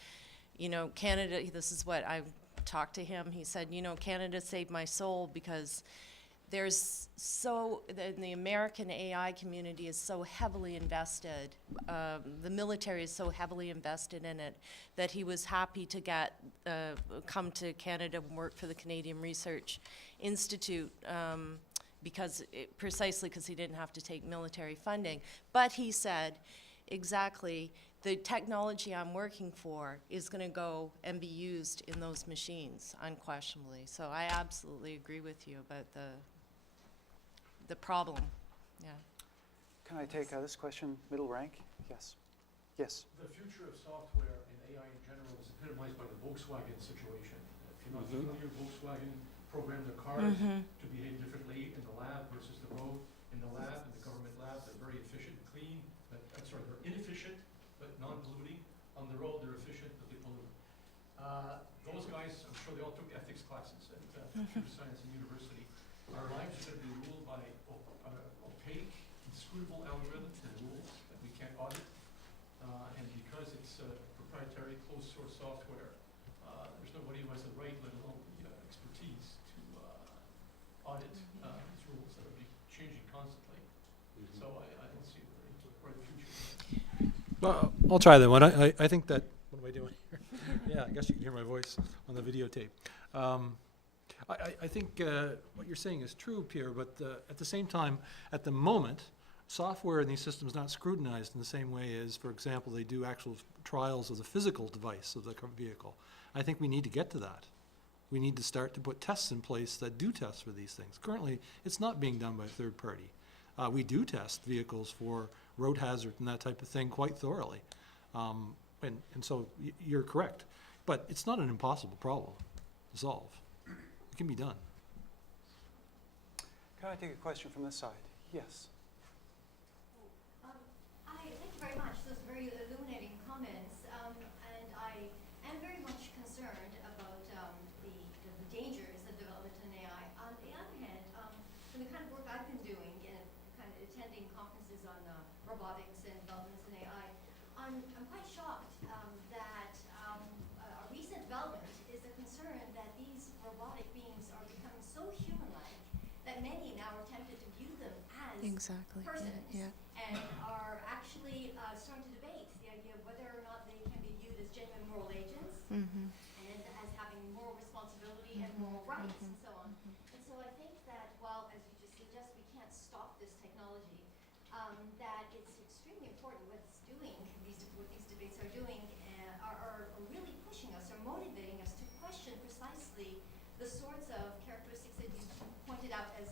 you know, Canada, this is what I talked to him, he said, you know, Canada saved my soul because there's the American AI community is so heavily invested, the military is so heavily invested in it, that he was happy to come to Canada and work for the Canadian Research Institute precisely because he didn't have to take military funding. But he said, exactly, the technology I'm working for is going to go and be used in those machines, unquestionably. So I absolutely agree with you about the problem. Yeah. Can I take this question, middle rank? Yes. Yes. The future of software and AI in general is epitomized by the Volkswagen situation. If you're not familiar, Volkswagen programmed their cars to behave differently in the lab versus the road. In the lab, in the government lab, they're very efficient and clean. They're inefficient, but non-polluting. On the road, they're efficient, but they pollute. Those guys, I'm sure they all took ethics classes at computer science and university. Our lives are going to be ruled by opaque, inscrutable algorithms and rules that we can't audit. And because it's proprietary, closed source software, there's nobody who has the right, let alone the expertise to audit these rules that are changing constantly. So I don't see where the future is. Well, I'll try that one. I think that, what am I doing here? Yeah, I guess you can hear my voice on the videotape. I think what you're saying is true, Pierre, but at the same time, at the moment, software in these systems is not scrutinized in the same way as, for example, they do actual trials of the physical device of the vehicle. I think we need to get to that. We need to start to put tests in place that do test for these things. Currently, it's not being done by a third party. We do test vehicles for road hazard and that type of thing quite thoroughly. And so you're correct. But it's not an impossible problem to solve. It can be done. Can I take a question from this side? Yes. Thank you very much. Those very illuminating comments. And I am very much concerned about the dangers of development in AI. On the other hand, from the kind of work I've been doing and kind of attending conferences on robotics and developments in AI, I'm quite shocked that a recent development is a concern that these robotic beings are becoming so human-like that many now are tempted to view them as persons and are actually starting to debate the idea of whether or not they can be viewed as genuine moral agents and as having moral responsibility and moral rights and so on. And so I think that while, as you just suggest, we can't stop this technology, that it's extremely important what it's doing, what these debates are doing, are really pushing us or motivating us to question precisely the sorts of characteristics that you pointed out as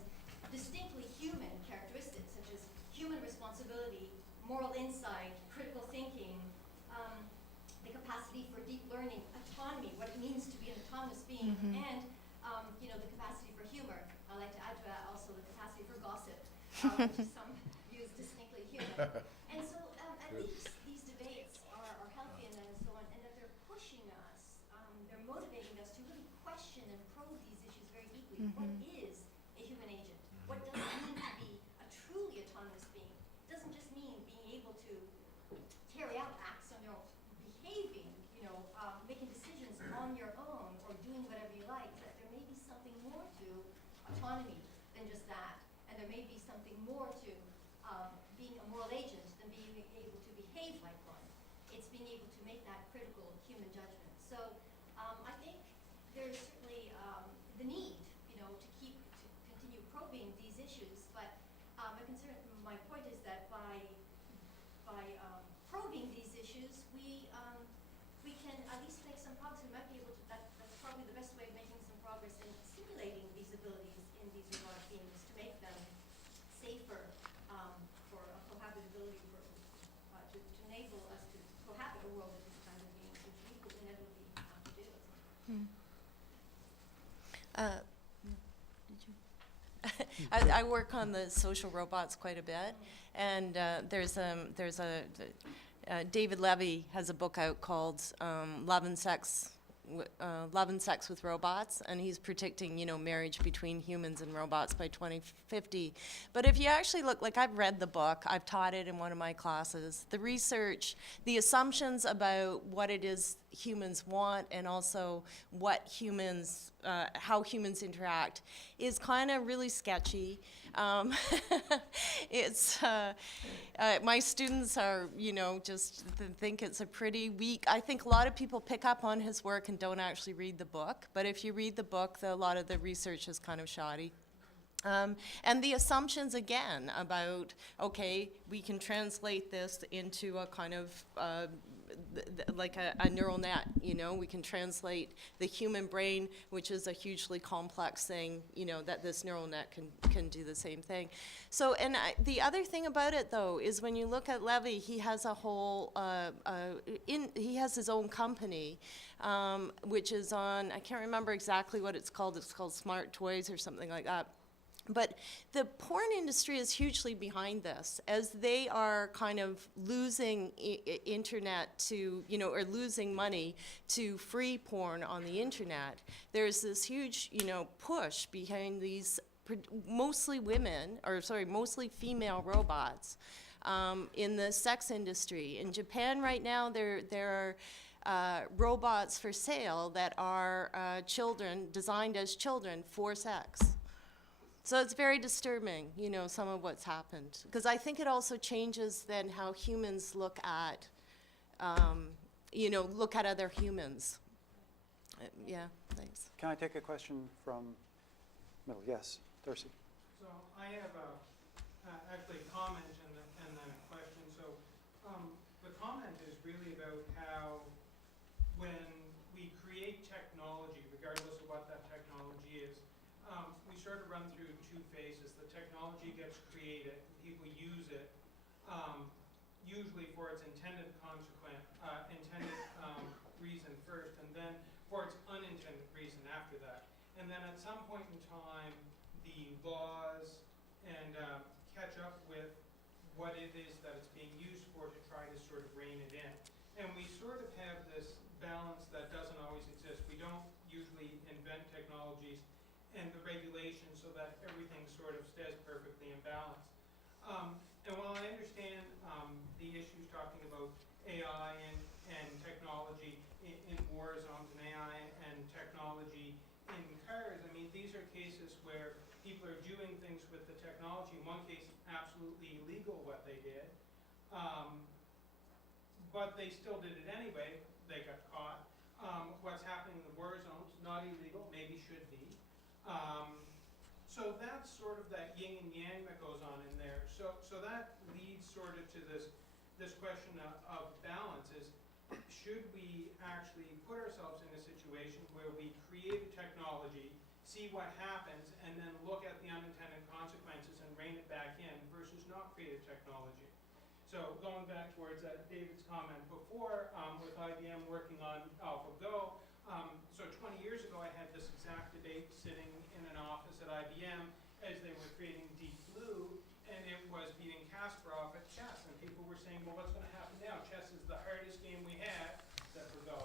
distinctly human characteristics, such as human responsibility, moral insight, critical thinking, the capacity for deep learning, autonomy, what it means to be an autonomous being, and the capacity for humor. I like to add to that also the capacity for gossip, which some view as distinctly human. And so these debates are healthy and so on, and that they're pushing us, they're motivating us to really question and probe these issues very deeply. What is a human agent? What does it mean to be a truly autonomous being? It doesn't just mean being able to carry out acts on your own, behaving, making decisions on your own or doing whatever you like. That there may be something more to autonomy than just that. And there may be something more to being a moral agent than being able to behave like one. It's being able to make that critical human judgment. So I think there's certainly the need, to continue probing these issues. But my point is that by probing these issues, we can at least make some progress. We might be able to. That's probably the best way of making some progress in stimulating these abilities in these robotic beings to make them safer for cohabitability, to enable us to cohabit or I work on the social robots quite a bit, and David Levy has a book out called Love and Sex with Robots, and he's predicting, marriage between humans and robots by 2050. But if you actually look, like I've read the book, I've taught it in one of my classes, the research, the assumptions about what it is humans want and also what humans, how humans interact is kind of really sketchy. It's, my students are, just think it's a pretty weak, I think a lot of people pick up on his work and don't actually read the book, but if you read the book, a lot of the research is kind of shoddy. And the assumptions, again, about, okay, we can translate this into a kind of, like a neural net, we can translate the human brain, which is a hugely complex thing, that this neural net can do the same thing. So, and the other thing about it, though, is when you look at Levy, he has a whole, he has his own company, which is on, I can't remember exactly what it's called Smart Toys or something like that. But the porn industry is hugely behind this, as they are kind of losing internet to, or losing money to free porn on the internet. There's this huge, push behind these mostly female robots in the sex industry. In Japan right now, there are robots for sale that are designed as children for sex. So it's very disturbing, some of what's happened. Because I think it also changes then how humans look at, look at other humans. Yeah, thanks. Can I take a question from middle? Yes, Darcy. So I have actually a comment and then a question. So the comment is really about how when we create technology, regardless of what that technology is, we sort of run through two phases. The technology gets created, people use it, usually for its intended reason first, and then for its unintended reason after that. And then at some point in time, the laws and catch up with what it is that it's being used for to try to sort of rein it in. And we sort of have this balance that doesn't always exist. We don't usually invent technologies and the regulations so that everything sort of stays perfectly in balance. And while I understand the issues talking about AI and technology in war zones and AI and technology in cars, I mean, these are cases where people are doing things with the technology. In one case, absolutely illegal what they did, but they still did it anyway. They got caught. What's happening in the war zones, not illegal, maybe should be. So that's sort of that yin and yang that goes on in there. So that leads sort of to this question of balance is, should we actually put ourselves in a situation where we create a technology, see what happens, and then look at the unintended consequences and rein it back in versus not create a technology? So going back towards David's comment before, with IBM working on AlphaGo, so 20 years ago I had this exact debate sitting in an office at IBM as they were creating Deep Blue, and it was beating Kasparov at chess, and people were saying, well, what's going to happen now? Chess is the hardest game we had, except for Go.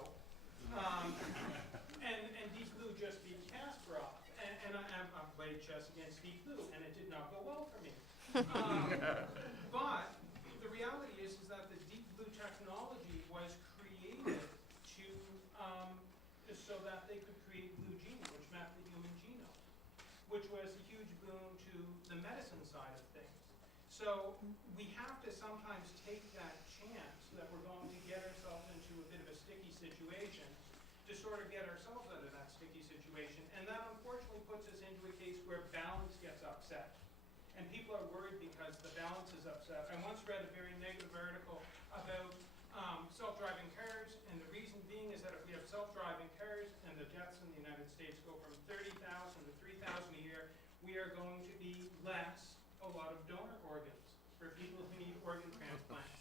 And Deep Blue just beat Kasparov, and I played chess against Deep Blue, and it did not go well for me. But the reality is that the Deep Blue technology was created so that they could create blue gene, which mapped the human genome, which was a huge boon to the medicine side of things. So we have to sometimes take that chance that we're going to get ourselves into a bit of a sticky situation to sort of get ourselves out of that sticky situation. And that unfortunately puts us into a case where balance gets upset. And people are worried because the balance is upset. I once read a very negative article about self-driving cars, and the reason being is that if we have self-driving cars and the deaths in the United States go from 30,000 to 3,000 a year, we are going to be less a lot of donor organs for people who need organ transplants.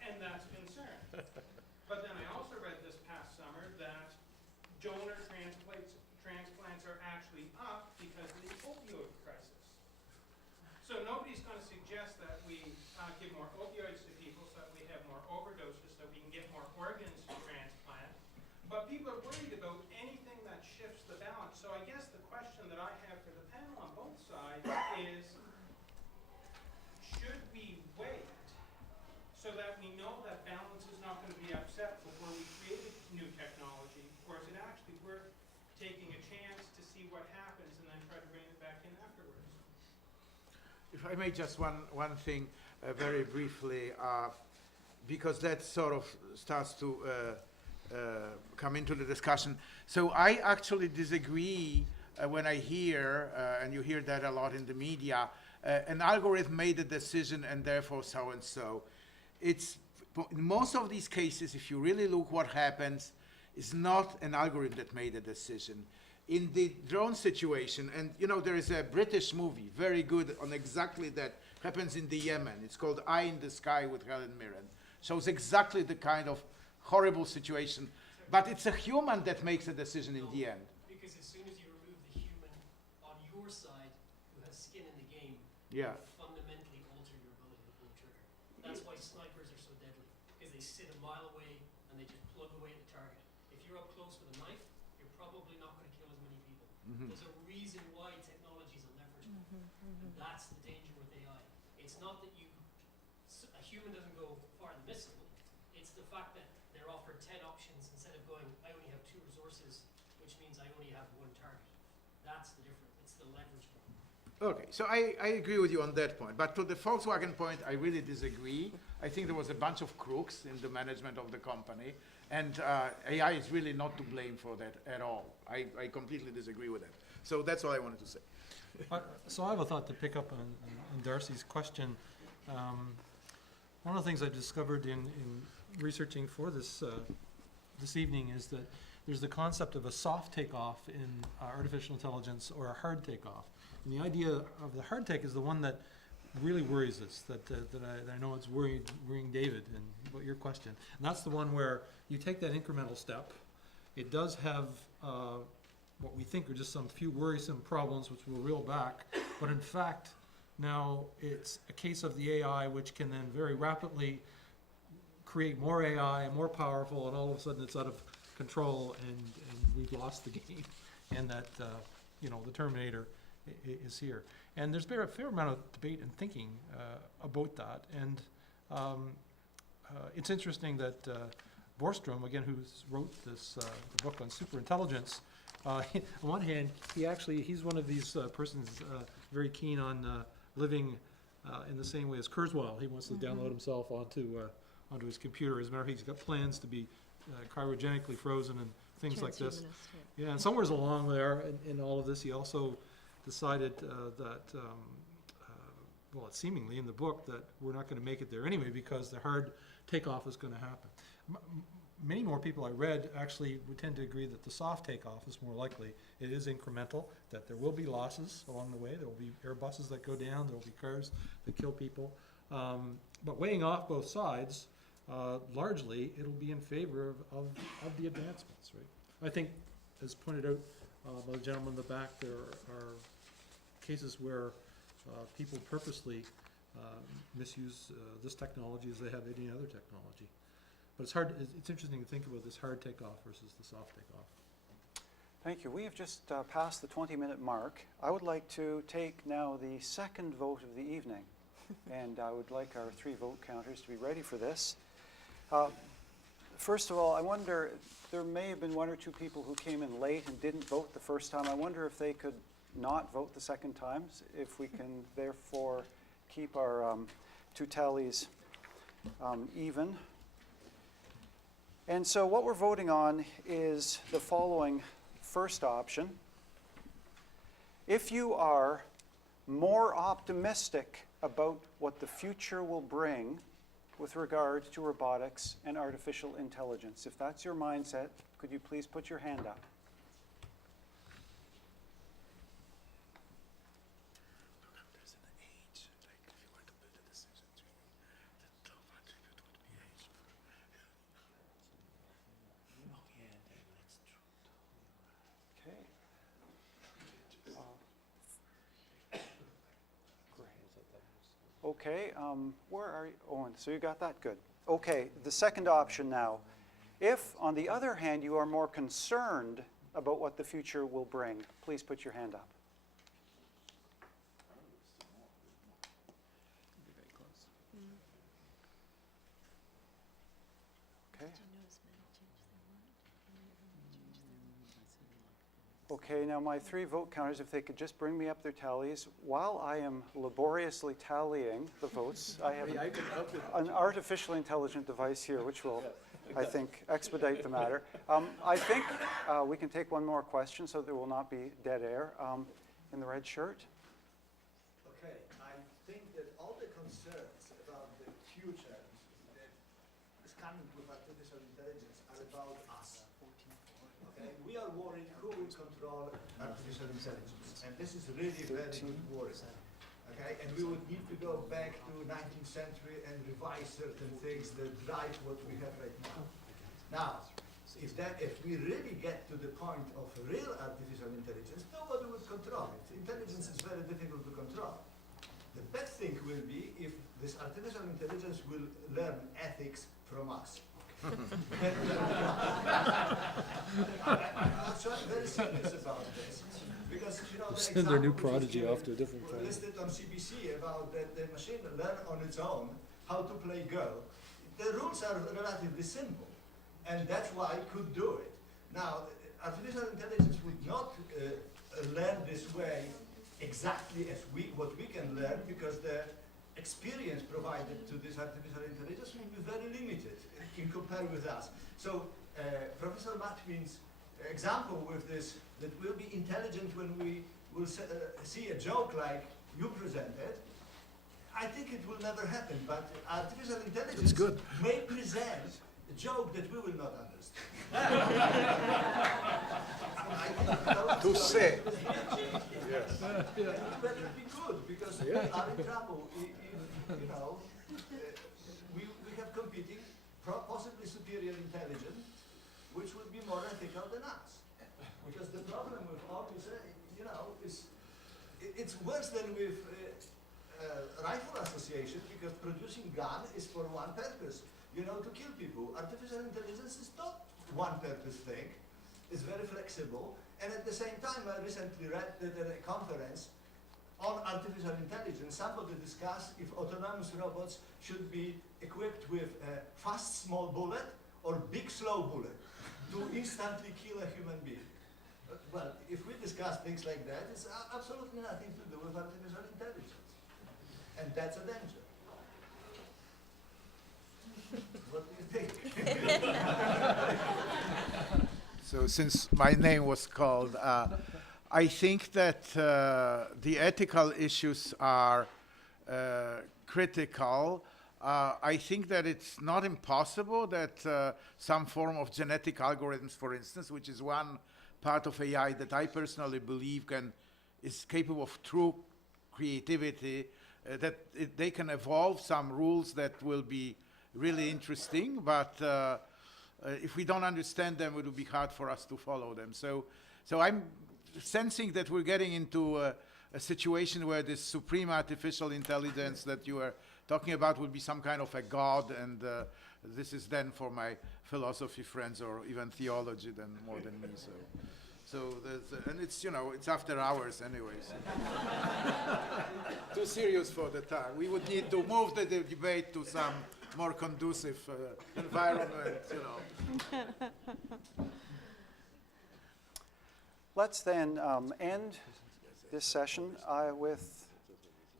And that's a concern. But then I also read this past summer that donor give more opioids to people so that we have more overdoses, so we can get more organs to transplant. But people are worried about anything that shifts the balance. So I guess the question that I have for the panel on both sides is, should we wait so that we know that balance is not going to be upset before we create new technology? Or is it actually worth taking a chance to see what happens and then try to bring it back in afterwards? If I may just one thing very briefly, because that sort of starts to come into the discussion. So I actually disagree when I hear, and you hear that a lot in the media, an algorithm made a decision and therefore so and so. It's, in most of these cases, if you really look what happens, it's not an algorithm that made a decision. In the drone situation, and you know, there is a British movie, very good on exactly that, happens in the Yemen. It's called Eye in the Sky with Helen Mirren. Shows exactly the kind of horrible situation, but it's a human that makes a decision in the end. Because as soon as you remove the human on your side, who has skin in the game, Yeah. you fundamentally alter your ability to pull the trigger. That's why snipers are so deadly, because they sit a mile away and they just plug away at the target. If you're up close with a knife, you're probably not going to kill as many people. There's a reason why technology is a leverage point, and that's the danger with AI. It's not that a human doesn't go far and miss it. It's the fact that they're offered 10 options instead of going, I only have 2 resources, which means I only have 1 target. That's the difference. It's the leverage point. Okay, so I agree with you on that point, but to the Volkswagen point, I really disagree. I think there was a bunch of crooks in the management of the company, and AI is really not to blame for that at all. I completely disagree with that. So that's all I wanted to say. So I have a thought to pick up on Darcy's question. One of the things I discovered in researching for this this evening is that there's the concept of a soft takeoff in artificial intelligence or a hard takeoff. And the idea of the hard take is the one that really worries us, that I know it's worrying David and about your question. And that's the one where you take that incremental step. It does have what we think are just some few worrisome problems which we'll reel back, but in fact now it's a case of the AI which can then very rapidly create more AI and more powerful, and all of a sudden it's out of control and we've lost the game, and that you know, the Terminator is here. And there's been a fair amount of debate and thinking about that, and it's interesting that Borstrom, again, who wrote this the book on superintelligence, on one hand, he's one of these persons very keen on living in the same way as Kurzweil. He wants to download himself onto his computer. As a matter of fact, he's got plans to be cryogenically frozen and things like this. Yeah, and somewhere along there in all of this, he also decided that, well, it's seemingly in the book that we're not going to make it there anyway because the hard takeoff is going to happen. Many more people I read actually would tend to agree that the soft takeoff is more likely. It is incremental, that there will be losses along the way. There will be Airbuses that go down, there will be cars that kill people. But weighing off both sides, largely it'll be in favor of the advancements, right? I think, as pointed out by the gentleman in the back, there are cases where people purposely misuse this technology as they have any other technology. But it's hard. It's interesting to think about this hard takeoff versus the soft takeoff. Thank you. We have just passed the 20-minute mark. I would like to take now the second vote of the evening, and I would like our 3 vote counters to be ready for this. First of all, I wonder, there may have been 1 or 2 people who came in late and didn't vote the first time. I wonder if they could not vote the second time, if we can therefore keep our 2 tallies even. And so what we're voting on is the following first option. If you are more optimistic about what the future will bring with regard to robotics and artificial intelligence, if that's your mindset, could you please put your hand up? Okay, where are you? Oh, and so you got that? Good. Okay, the second option now. If, on the other hand, you are more concerned about what the future will bring, please put your hand up. Be very close. Okay. Okay, now my 3 vote counters, if they could just bring me up their tallies. While I am laboriously tallying the votes, I have an artificially intelligent device here, which will, I think, expedite the matter. I think we can take one more question so there will not be dead air. In the red shirt. Okay, I think that all the concerns about the future that is coming with artificial intelligence are about us. Okay, we are worried who will control artificial intelligence, and this is really very good worry. Okay, and we would need to go back to 19th century and revise certain things that drive what we have right now. Now, if we really get to the point of real artificial intelligence, nobody would control it. Intelligence is very difficult to control. The best thing will be if this artificial intelligence will learn ethics from us. I'm actually very serious about this. Because, you know, the Send their new example which is prodigy given, off to a different planet. listed on CBC about that the machine learn on its own how to play Go. The rules are relatively simple, and that's why it could do it. Now, artificial intelligence would not learn this way exactly as what we can learn, because the experience provided to this artificial intelligence will be very limited in compared with us. So Professor Matwin's example with this, that will be intelligent when we will see a joke like you presented, I think it will never happen, but artificial intelligence may present a joke that we will not understand. To say. Yes. It better be good, because we are in trouble if, you know, we have competing, possibly superior intelligence, which would be more ethical than us. Because the problem with all this, you know, is it's worse than with rifle association, because producing gun is for one purpose, you know, to kill people. Artificial intelligence is not one purpose thing. It's very flexible. And at the same time, I recently read that at a conference on artificial intelligence, somebody discussed if autonomous robots should be equipped with a fast small bullet or big slow bullet to instantly kill a human being. Well, if we discuss things like that, it's absolutely nothing to do with artificial intelligence. And that's a danger. What do you think? So since my name was called, I think that the ethical issues are critical. I think that it's not impossible that some form of genetic algorithms, for instance, which is one part of AI that I personally believe is capable of true creativity, that they can evolve some rules that will be really interesting, but if we don't understand them, it will be hard for us to follow them. So I'm sensing that we're getting into a situation where this supreme artificial intelligence that you are talking about will be some kind of a god, and this is then for my philosophy friends or even theology than more than me. So and it's, you know, it's after hours anyways. Too serious for the time. We would need to move the debate to some more conducive environment, you know. Let's then end this session with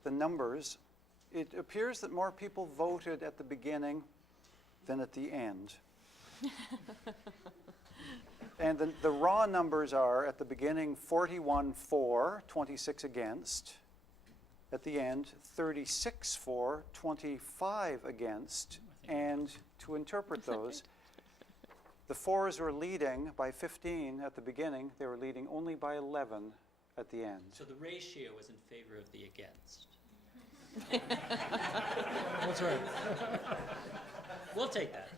the numbers. It appears that more people voted at the beginning than at the end. And the raw numbers are, at the beginning, 41 for, 26 against. At the end, 36 for, 25 against. And to interpret those, the fours were leading by 15 at the beginning. They were leading only by 11 at the end. So the ratio was in favor of the against. That's right. We'll take that.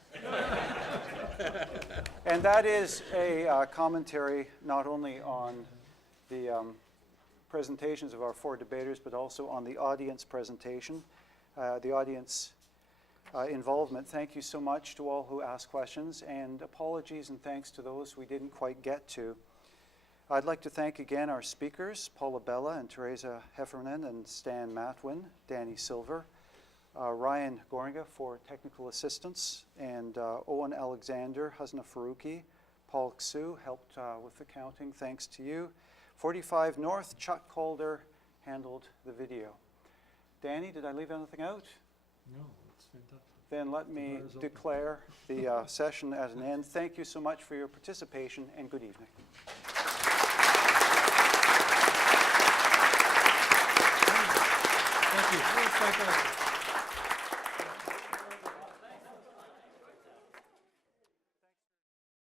And that is a commentary not only on the presentations of our 4 debaters, but also on the audience presentation. the audience involvement. Thank you so much to all who asked questions, and apologies and thanks to those we didn't quite get to. I'd like to thank again our speakers, Paul Abela and Teresa Heffernan and Stan Matwin, Danny Silver, Ryan Goringa for technical assistance, and Owen Alexander, Hasna Faruqi, Paul Xu helped with the counting, thanks to you. 45 North, Chuck Calder handled the video. Danny, did I leave anything out? No, it's fantastic. Then let me bar is open. declare the session at an end. Thank you so much for your participation, and good evening. Thank you.